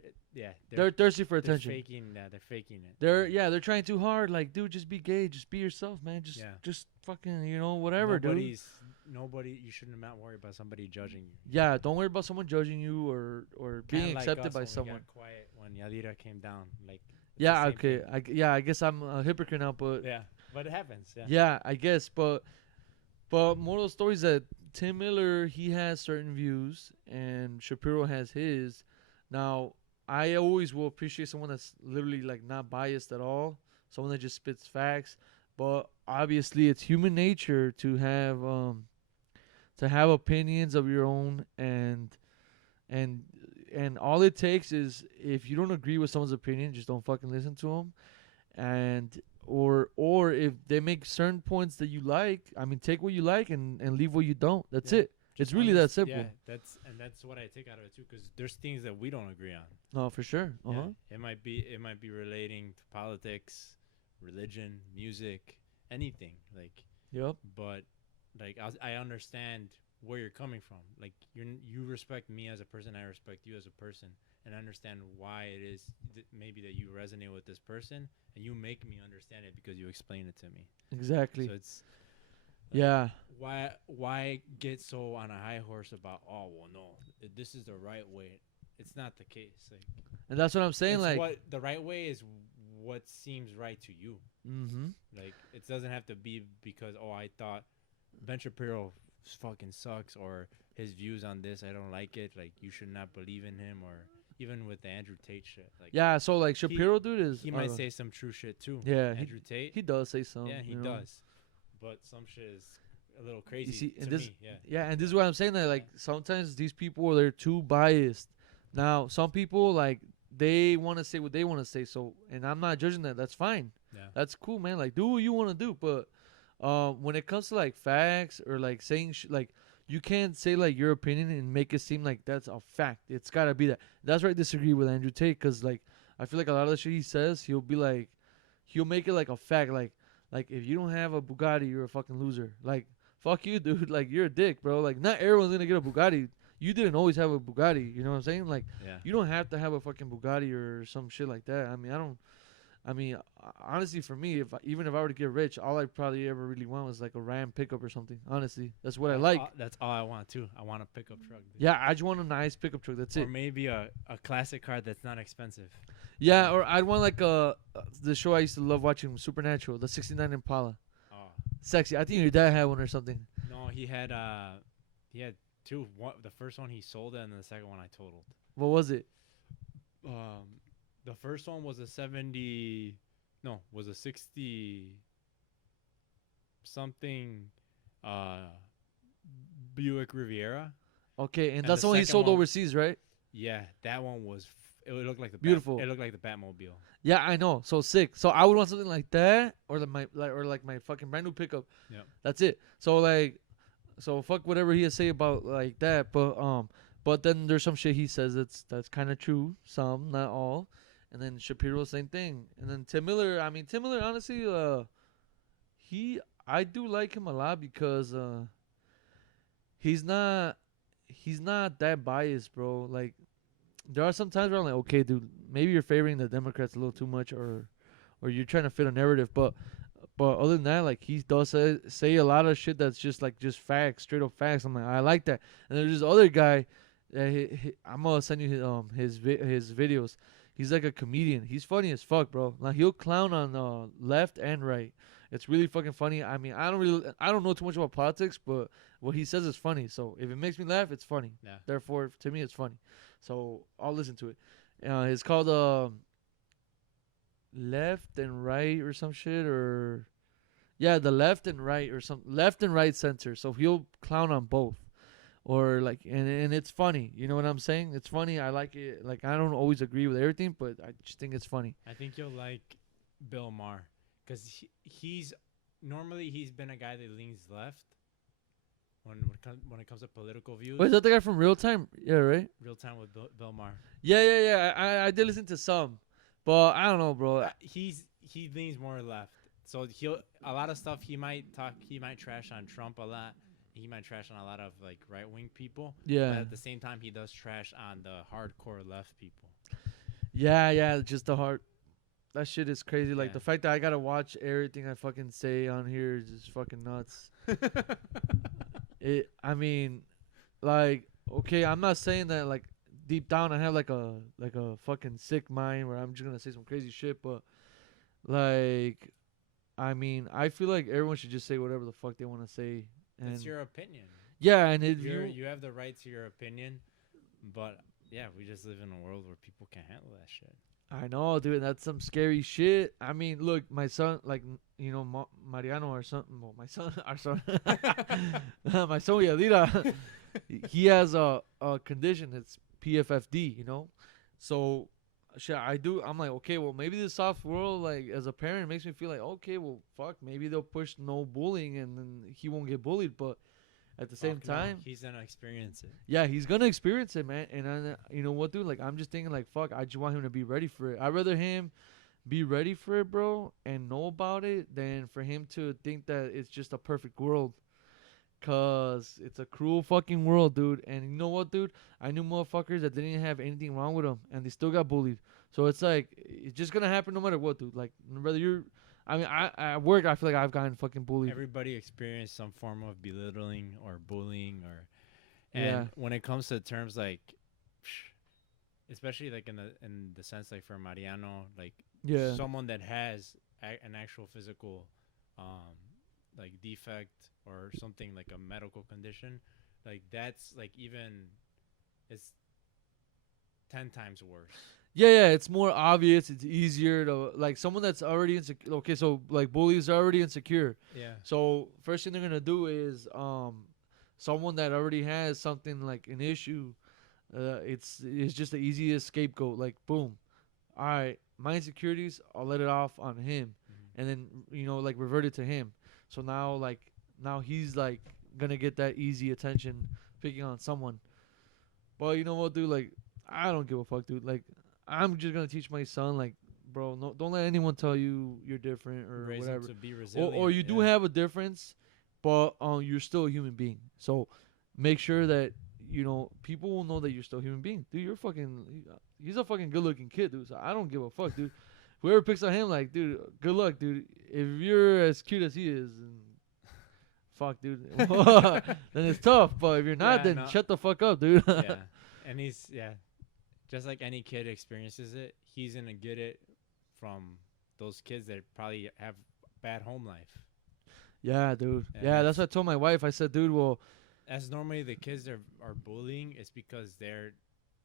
Thirsty for they're attention. faking that. They're faking it. They're trying too hard. Like, dude, just be gay. Just be yourself, man. Just fucking, you know, whatever, dude. Nobody. You shouldn't not worry about somebody judging you. Yeah, don't worry about someone judging you or being Kinda like accepted us by when we someone. got quiet when Yadira came down. Like. it's the Yeah, same okay. thing. I guess I'm a hypocrite now, but Yeah, but it happens. Yeah. yeah, I guess. But moral stories that Tim Miller, he has certain views and Shapiro has his. Now, I always will appreciate someone that's literally like not biased at all, someone that just spits facts. But obviously, it's human nature to have opinions of your own, and all it takes is if you don't agree with someone's opinion, just don't fucking listen to them, and or if they make certain points that you like, I mean, take what you like and leave what you don't. That's Yeah. it. It's really that simple. Yeah, that's what I take out of it too. Because there's things that we don't agree on. No, for sure. Yeah, it might be relating to politics, religion, music, anything. Like, Yep. but like I understand where you're coming from. Like you respect me as a person, I respect you as a person, and I understand why it is maybe that you resonate with this person, and you make me understand it because you explain it to me. Exactly. So it's Yeah. why get so on a high horse about, oh well, no, this is the right way. It's not the case. Like, And that's what I'm saying. it's Like, what the right way is what seems right to you. mm-hmm. Like, it doesn't have to be because, oh, I thought Ben Shapiro fucking sucks, or his views on this, I don't like it. Like, you should not believe in him, or even with the Andrew Tate shit. Like, Yeah. So like Shapiro, dude, is he might say some true shit too. Yeah, Andrew Tate. he does say some. Yeah, he you know? does. But some shit is a little crazy You see, to and this, me. Yeah. yeah, and this is what I'm saying. That like sometimes these people, they're too biased. Now, some people like they want to say what they want to say. So, and I'm not judging that. That's fine. Yeah. That's cool, man. Like, do what you want to do. But when it comes to like facts or like saying like, you can't say like your opinion and make it seem like that's a fact. It's gotta be that. That's where I disagree with Andrew Tate, because like I feel like a lot of the shit he says, he'll make it like a fact. Like if you don't have a Bugatti, you're a fucking loser. Like, fuck you, dude. Like, you're a dick, bro. Like, not everyone's gonna get a Bugatti. You didn't always have a Bugatti. You know what I'm saying? Like, Yeah. you don't have to have a fucking Bugatti or some shit like that. I mean, honestly, for me, even if I were to get rich, all I probably ever really want was like a Ram pickup or something. Honestly, that's what I like. That's all I want too. I want a pickup truck. Dude. Yeah, I just want a nice pickup truck. That's Or it. maybe a classic car that's not expensive. Yeah, or I'd want like the show I used to love watching, Supernatural, the '69 Impala. Oh, Sexy. I think your dad had one or something. No, he had two. One, the first one he sold it, and then the second one I totaled. What was it? The first one was a 70. No, was a 60 something Buick Riviera. Okay, and And that's the the one he second sold one- overseas, right? Yeah, that one was. It looked like the Beautiful. It looked like the Batmobile. Yeah, I know. So sick. So I would want something like that, or my fucking brand new pickup. Yep. That's it. So fuck whatever he has to say about like that. But then there's some shit he says that's kind of true. Some, not all. And then Shapiro, same thing. And then Tim Miller. I mean, Tim Miller, honestly, I do like him a lot because he's not that biased, bro. Like, there are some times where I'm like, okay, dude, maybe you're favoring the Democrats a little too much, or you're trying to fit a narrative. But other than that, like, he does say a lot of shit that's just facts, straight up facts. I'm like, I like that. And there's this other guy, I'm gonna send you his videos. He's like a comedian. He's funny as fuck, bro. Like, he'll clown on left and right. It's really fucking funny. I mean, I don't know too much about politics, but what he says is funny. So if it makes me laugh, it's funny. Yeah. Therefore, to me, it's funny. So I'll listen to it. It's called Left and Right or some shit, or yeah, the Left and Right or some Left and Right Center. So he'll clown on both, or like, and it's funny. You know what I'm saying? It's funny. I like it. Like, I don't always agree with everything, but I just think it's funny. I think you'll like Bill Maher because he's been a guy that leans left when it comes to political views. Wait, is that the guy from Real Time? Yeah, right. Real Time with Bill Maher. Yeah. I did listen to some, but I don't know, bro. He leans more left. So a lot of stuff he might trash on Trump a lot. He might trash on a lot of like right wing people. Yeah. But at the same time, he does trash on the hardcore left people. Yeah, just the heart. That shit is crazy. Like, Yeah. the fact that I gotta watch everything I fucking say on here is just fucking nuts. I mean, like, okay, I'm not saying that like deep down I have like a fucking sick mind where I'm just gonna say some crazy shit, but like, I mean, I feel like everyone should just say whatever the fuck they want to say. And It's your opinion. yeah, and You have the right to your opinion, but yeah, we just live in a world where people can't handle that shit. I know, dude. That's some scary shit. I mean, look, my son, like, you know, Mariano, our son, well, my son, my son Yadira, he has a condition. It's PFFD, you know. So, shit, I'm like, okay, well, maybe the soft world, like, as a parent, makes me feel like, okay, well, fuck, maybe they'll push no bullying and then he won't get bullied, but at the same time, he's gonna experience it. yeah, he's gonna experience it, man. And you know what, dude? Like, I'm just thinking, like, fuck, I just want him to be ready for it. I'd rather him be ready for it, bro, and know about it, than for him to think that it's just a perfect world. Cause it's a cruel fucking world, dude. And you know what, dude? I knew motherfuckers that didn't have anything wrong with them, and they still got bullied. So it's like, it's just gonna happen no matter what, dude. Like, whether you're, I mean, I at work, I feel like I've gotten fucking bullied. Everybody experienced some form of belittling or bullying, Yeah. and when it comes to terms like, especially like in the sense like for Mariano, like Yeah. someone that has an actual physical, like defect or something like a medical condition, like that's like even it's 10 times worse. Yeah, it's more obvious. It's easier to, like, someone that's already insecure. Okay, so like bullies are already insecure. Yeah. So first thing they're gonna do is someone that already has something like an issue, it's just the easiest scapegoat. Like, boom, all right, my insecurities, I'll let it off on him, and then, you know, like, revert it to him. So now he's like gonna get that easy attention picking on someone. But you know what, dude? Like, I don't give a fuck, dude. Like, I'm just gonna teach my son, like, bro, no, don't let anyone tell you you're different or Raise whatever. them to be resilient. Or you do yeah. have a difference, but you're still a human being. So make sure that, you know, people will know that you're still a human being. Dude, he's a fucking good looking kid, dude. So I don't give a fuck, dude. Whoever picks on him, like, dude, good luck, dude. If you're as cute as he is, then fuck, dude. Then it's tough. But if you're not, Yeah, then no. shut the fuck up, dude. Yeah. And he's just like any kid experiences it, he's gonna get it from those kids that probably have bad home life. Yeah, dude. And Yeah, that's what I told my wife. I said, dude, well, as normally the kids are bullying, it's because they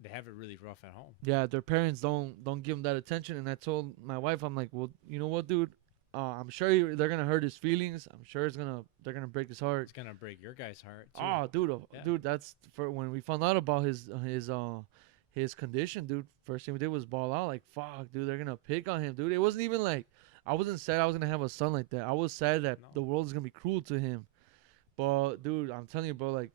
have it really rough at home. yeah, their parents don't give them that attention. And I told my wife, I'm like, well, you know what, dude? I'm sure they're gonna hurt his feelings. I'm sure they're gonna break his heart. It's gonna break your guy's heart too. Oh, dude, Yeah. dude, that's for when we found out about his condition, dude. First thing we did was ball out. Like, fuck, dude, they're gonna pick on him, dude. It wasn't even like I wasn't sad I was gonna have a son like that. I was sad that No. the world is gonna be cruel to him. But dude, I'm telling you, bro, like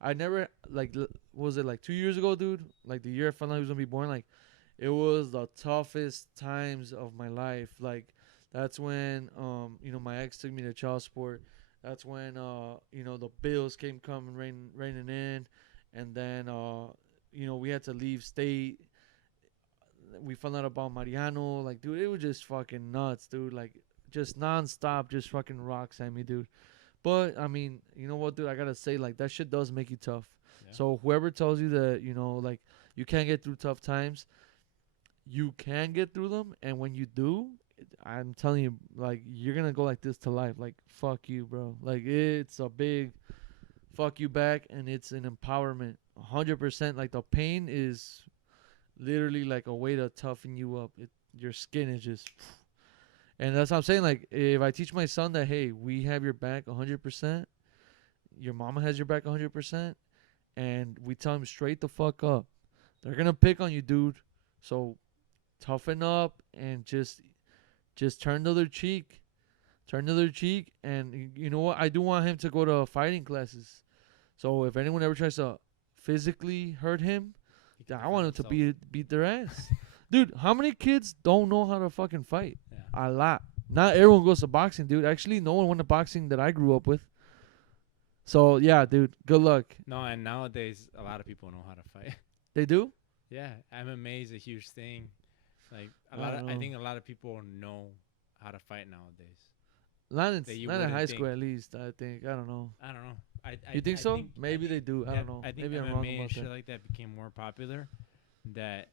I never like was it like 2 years ago, dude? Like the year I found out he was gonna be born, like it was the toughest times of my life. Like that's when my ex took me to child support. That's when the bills came coming raining in, and then we had to leave state. We found out about Mariano. Like, dude, it was just fucking nuts, dude. Like, just nonstop, just fucking rocks at me, dude. But I mean, you know what, dude? I gotta say, like, that shit does make you tough. Yeah. So whoever tells you that, like, you can't get through tough times, you can get through them, and when you do, I'm telling you, like, you're gonna go like this to life. Like, fuck you, bro. Like, it's a big fuck you back, and it's an empowerment. 100%. Like, the pain is literally like a way to toughen you up. Your skin is just, and that's what I'm saying. Like, if I teach my son that, hey, we have your back 100%, your mama has your back 100%, and we tell him straight the fuck up, they're gonna pick on you, dude. So toughen up and just turn the other cheek. Turn the other cheek. And you know what? I do want him to go to fighting classes. So if anyone ever tries to physically hurt him, I want him to beat their ass. Dude, how many kids don't know how to fucking fight? Yeah. A lot. Not everyone goes to boxing, dude. Actually, no one went to boxing that I grew up with. So, yeah, dude, good luck. No, and nowadays a lot of people know how to fight. They do? Yeah, MMA is a huge thing. Like I I think a lot of people know how to fight nowadays. Not That you in wouldn't high school, think. at least, I think. I don't know. I don't know. You think I so? think- Maybe they do. I yeah, don't know. I think Maybe I'm MMA wrong and about shit that. like that became more popular. That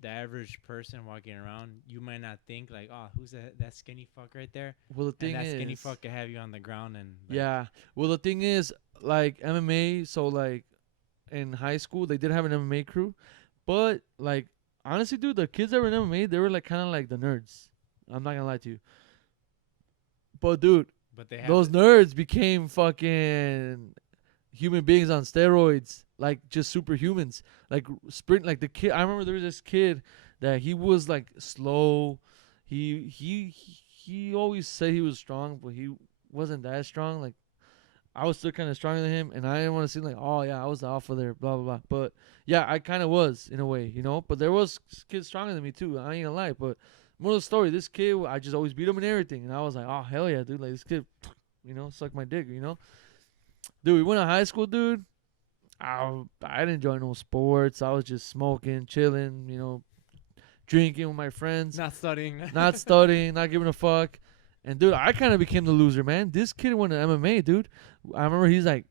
the average person walking around, you might not think like, oh, who's that skinny fuck right there? Well, the thing And that skinny is, fuck could have you on the ground and like, yeah. Well, the thing is, like MMA. So, like in high school, they did have an MMA crew, but like honestly, dude, the kids that were in MMA, they were like kind of like the nerds. I'm not gonna lie to you. But dude, But they have those nerds became fucking human beings on steroids, like just superhumans. Like sprint, like the kid. I remember there was this kid that he was like slow. He always said he was strong, but he wasn't that strong. Like I was still kind of stronger than him, and I didn't want to seem like, oh yeah, I was the alpha there, blah blah blah. But yeah, I kind of was in a way, But there was kids stronger than me too. I ain't gonna lie, but. Moral of the story, this kid, I just always beat him and everything. And I was like, oh, hell yeah, dude. Like, this kid, suck my dick, Dude, we went to high school, dude. I didn't enjoy no sports. I was just smoking, chilling, drinking with my friends. not studying. Not studying, not giving a fuck. And, dude, I kind of became the loser, man. This kid went to MMA, dude. I remember he's like,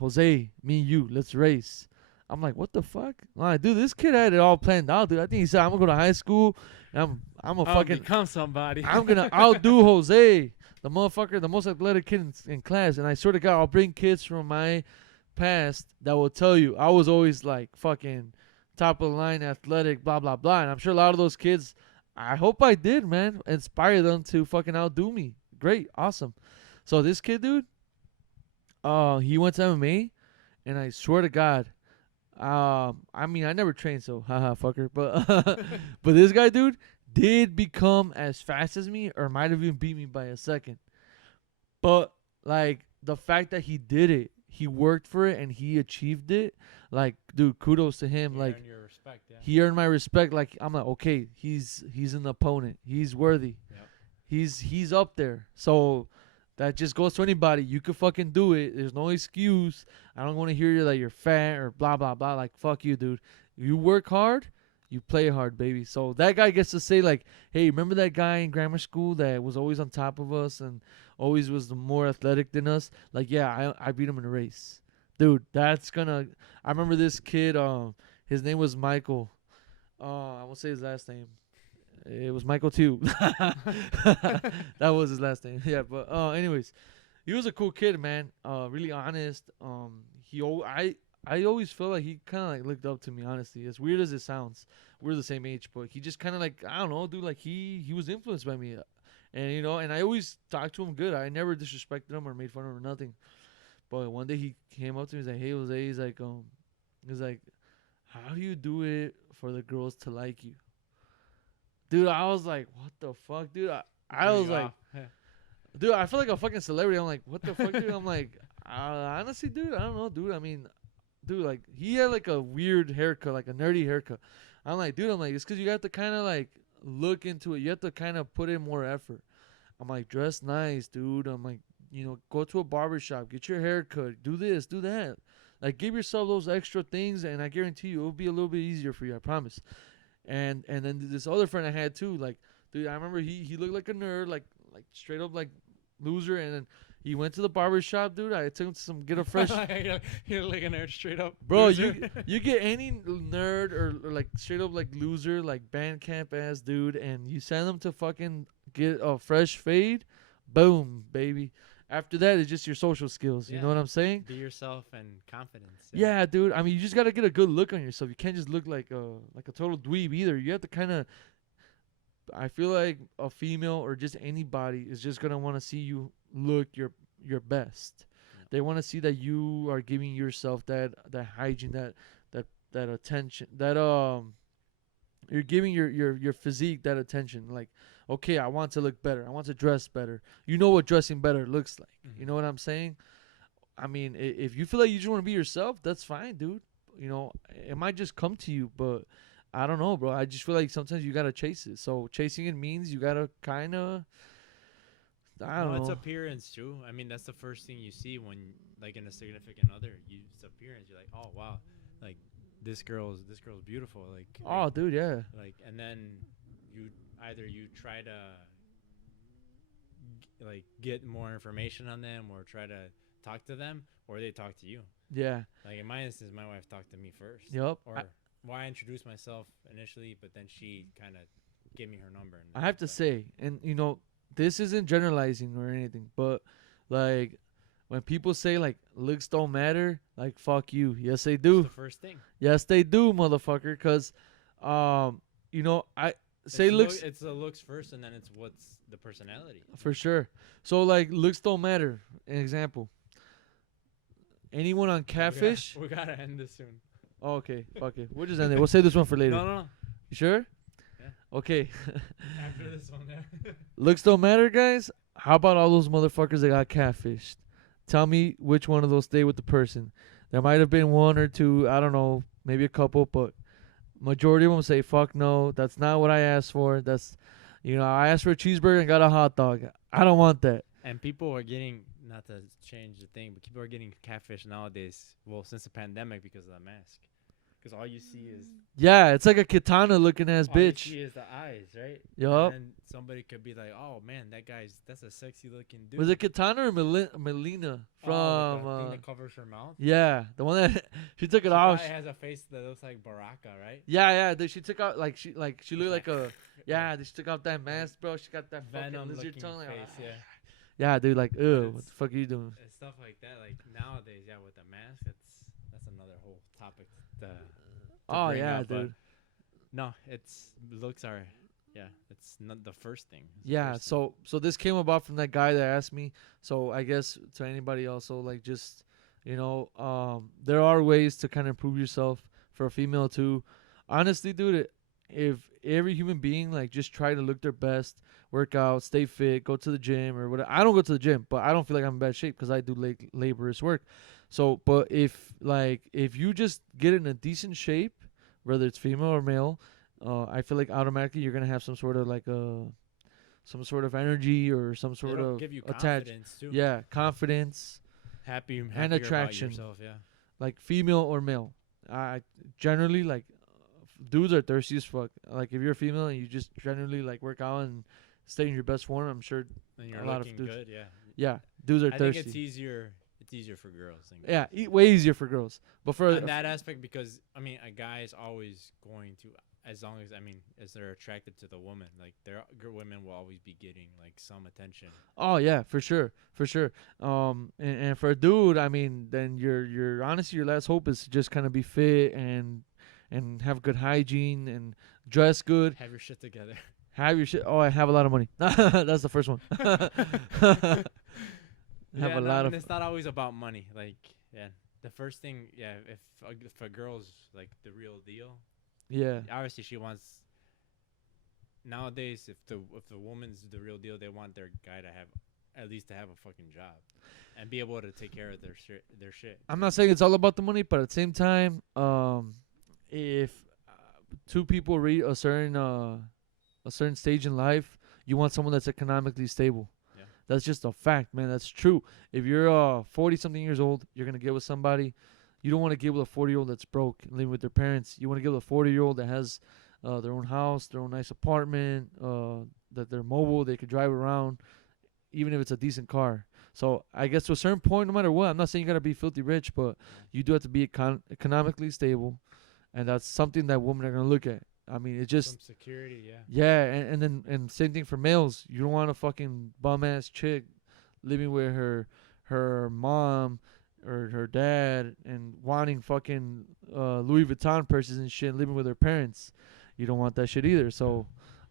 Jose, me and you, let's race. I'm like, what the fuck? I'm like, dude, this kid had it all planned out, dude. I think he said, I'm going to go to high school. And I'm a I'll fucking become somebody. I'm gonna outdo Jose, the motherfucker, the most athletic kid in class. And I swear to God, I'll bring kids from my past that will tell you I was always like fucking top of the line, athletic, blah blah blah. And I'm sure a lot of those kids, I hope I did, man, inspire them to fucking outdo me. Great, awesome. So this kid, dude, he went to MMA, and I swear to God, I mean, I never trained, so haha, fucker. But but this guy, dude, did become as fast as me, or might have even beat me by a second. But like the fact that he did it, he worked for it, and he achieved it. Like, dude, kudos to him. You like, earn your respect, yeah. he earned my respect. Like, I'm like, okay, he's an opponent. He's worthy. Yep. He's up there. So. That just goes to anybody. You could fucking do it. There's no excuse. I don't want to hear you that you're fat or blah, blah, blah. Like, fuck you, dude. You work hard, you play hard, baby. So that guy gets to say, like, hey, remember that guy in grammar school that was always on top of us and always was the more athletic than us? Like, yeah, I beat him in a race. Dude, that's gonna... I remember this kid, his name was Michael. I won't say his last name. It was Michael too. That was his last name. Yeah, but anyways, he was a cool kid, man. Really honest. I always feel like he kind of like looked up to me. Honestly, as weird as it sounds, we're the same age, but he just kind of like, I don't know, dude. Like he was influenced by me, and and I always talked to him good. I never disrespected him or made fun of him or nothing. But one day he came up to me. He's like, "Hey, Jose." He's like, "How do you do it for the girls to like you?" Dude, I was like, what the fuck, dude? I was like, dude, I feel like a fucking celebrity. I'm like, what the fuck, dude? I'm like, honestly, dude, I don't know, dude. I mean, dude, like, he had like a weird haircut, like a nerdy haircut. I'm like, dude, it's because you have to kind of like look into it. You have to kind of put in more effort. I'm like, dress nice, dude. I'm like, go to a barber shop, get your hair cut, do this, do that. Like, give yourself those extra things, and I guarantee you, it'll be a little bit easier for you. I promise. And then this other friend I had too, like, dude, I remember he looked like a nerd, like straight up like loser, and then he went to the barber shop, dude. I took him to get a fresh. He looked like a nerd straight up. Bro, you get any nerd or like straight up like loser, like band camp ass dude, and you send them to fucking get a fresh fade, boom, baby. After that, it's just your social skills. You know what I'm saying? Be yourself and confidence. Yeah, dude. I mean, you just gotta get a good look on yourself. You can't just look like a total dweeb either. You have to kind of. I feel like a female or just anybody is just gonna want to see you look your best. Yeah. They want to see that you are giving yourself that hygiene, that attention, that you're giving your physique that attention. Like, okay, I want to look better. I want to dress better. You know what dressing better looks like. Mm-hmm. You know what I'm saying? I mean, if you feel like you just want to be yourself, that's fine, dude. It might just come to you, but I don't know, bro. I just feel like sometimes you got to chase it. So chasing it means you got to kind of, I don't know. It's appearance, too. I mean, that's the first thing you see when, like, in a significant other, it's appearance. You're like, oh, wow. Like, this girl's beautiful. Like, dude, yeah. Like, and then you try to like get more information on them or try to talk to them, or they talk to you. Yeah. Like in my instance, my wife talked to me first. Yep. Or I introduced myself initially, but then she kind of gave me her number. And I have to say, and this isn't generalizing or anything, but like when people say like looks don't matter, like fuck you. Yes, they do. That's the first thing. Yes, they do, motherfucker. Because, I say looks. It's the looks first, and then it's what's the personality. For sure. So like looks don't matter. An example. Anyone on Catfish? We gotta end this soon. Oh, okay. Fuck it. We'll just end it. We'll save this one for later. No. You sure? Yeah. Okay. After this one, yeah. Looks don't matter, guys. How about all those motherfuckers that got catfished? Tell me which one of those stayed with the person. There might have been one or two. I don't know. Maybe a couple, but majority of them say, fuck no. That's not what I asked for. That's, I asked for a cheeseburger and got a hot dog. I don't want that. And people are getting, not to change the thing, but people are getting catfish nowadays. Well, since the pandemic because of the mask. Because all you see is... Yeah, it's like a katana looking ass bitch. All you see is the eyes, right? Yup. And somebody could be like, oh, man, that's a sexy looking dude. Was it Katana or Melina from... the thing that covers her mouth? Yeah, the one that... she took it off. She has a face that looks like Baraka, right? Yeah. She took out... She looked like a... Yeah, she took off that mask, bro. She got that fucking lizard tongue. Face, yeah. Yeah, dude, like, ew, what the fuck are you doing? And stuff like that. Like, nowadays, yeah, with the mask, that's another whole topic to bring up, dude. No, looks are, it's not the first thing. So this came about from that guy that asked me. So I guess to anybody also, like, just, there are ways to kind of improve yourself for a female too. Honestly, dude, if every human being, like, just try to look their best, work out, stay fit, go to the gym or whatever. I don't go to the gym, but I don't feel like I'm in bad shape because I do laborious work. So, but if you just get in a decent shape, whether it's female or male, I feel like automatically you're gonna have some sort of like some sort of energy or some sort of give you confidence too. Yeah, confidence, happy and attraction. About yourself, yeah. Like female or male, I generally like dudes are thirsty as fuck. Like if you're a female and you just generally like work out and stay in your best form, I'm sure and you're a lot of dudes. Good, yeah. Yeah, dudes are thirsty. I think it's easier. It's easier for girls. Yeah, way easier for girls. But for in that aspect, because I mean, a guy is always going to. as long as, I mean, as they're attracted to the woman, like women will always be getting like some attention. Oh yeah, for sure, for sure. And for a dude, I mean, then your honestly your last hope is to just kind of be fit and have good hygiene and dress good. Have your shit together. Have your shit. Oh, I have a lot of money. That's the first one. Have a lot of. It's not always about money. Like, yeah, the first thing, yeah, if a girl's like the real deal, Yeah. obviously she wants. Nowadays, if the woman's the real deal, they want their guy to have at least to have a fucking job and be able to take care of their shit. I'm not saying it's all about the money, but at the same time, if two people reach a certain stage in life, you want someone that's economically stable. Yeah. That's just a fact, man. That's true. If you're 40 something years old, you're gonna get with somebody. You don't want to get with a 40-year-old that's broke and living with their parents. You want to get with a 40-year-old that has their own house, their own nice apartment, that they're mobile, they could drive around, even if it's a decent car. So I guess to a certain point, no matter what, I'm not saying you gotta be filthy rich, but you do have to be economically stable, and that's something that women are gonna look at. I mean, it just Some security, yeah. yeah, and then same thing for males. You don't want a fucking bum ass chick living with her mom or her dad and wanting fucking Louis Vuitton purses and shit, and living with her parents. You don't want that shit either. So,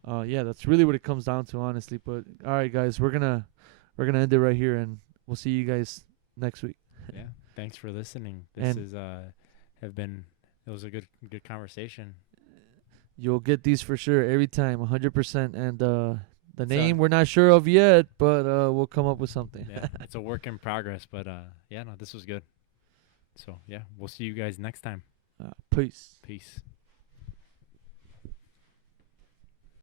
yeah, that's really what it comes down to, honestly. But all right, guys, we're gonna end it right here, and we'll see you guys next week. Yeah. Thanks for listening. This And- is it was a good conversation. You'll get these for sure every time, 100%. And the So- name we're not sure of yet, but we'll come up with something. Yeah, it's a work in progress, but yeah, no, this was good. So yeah, we'll see you guys next time. Peace. Peace.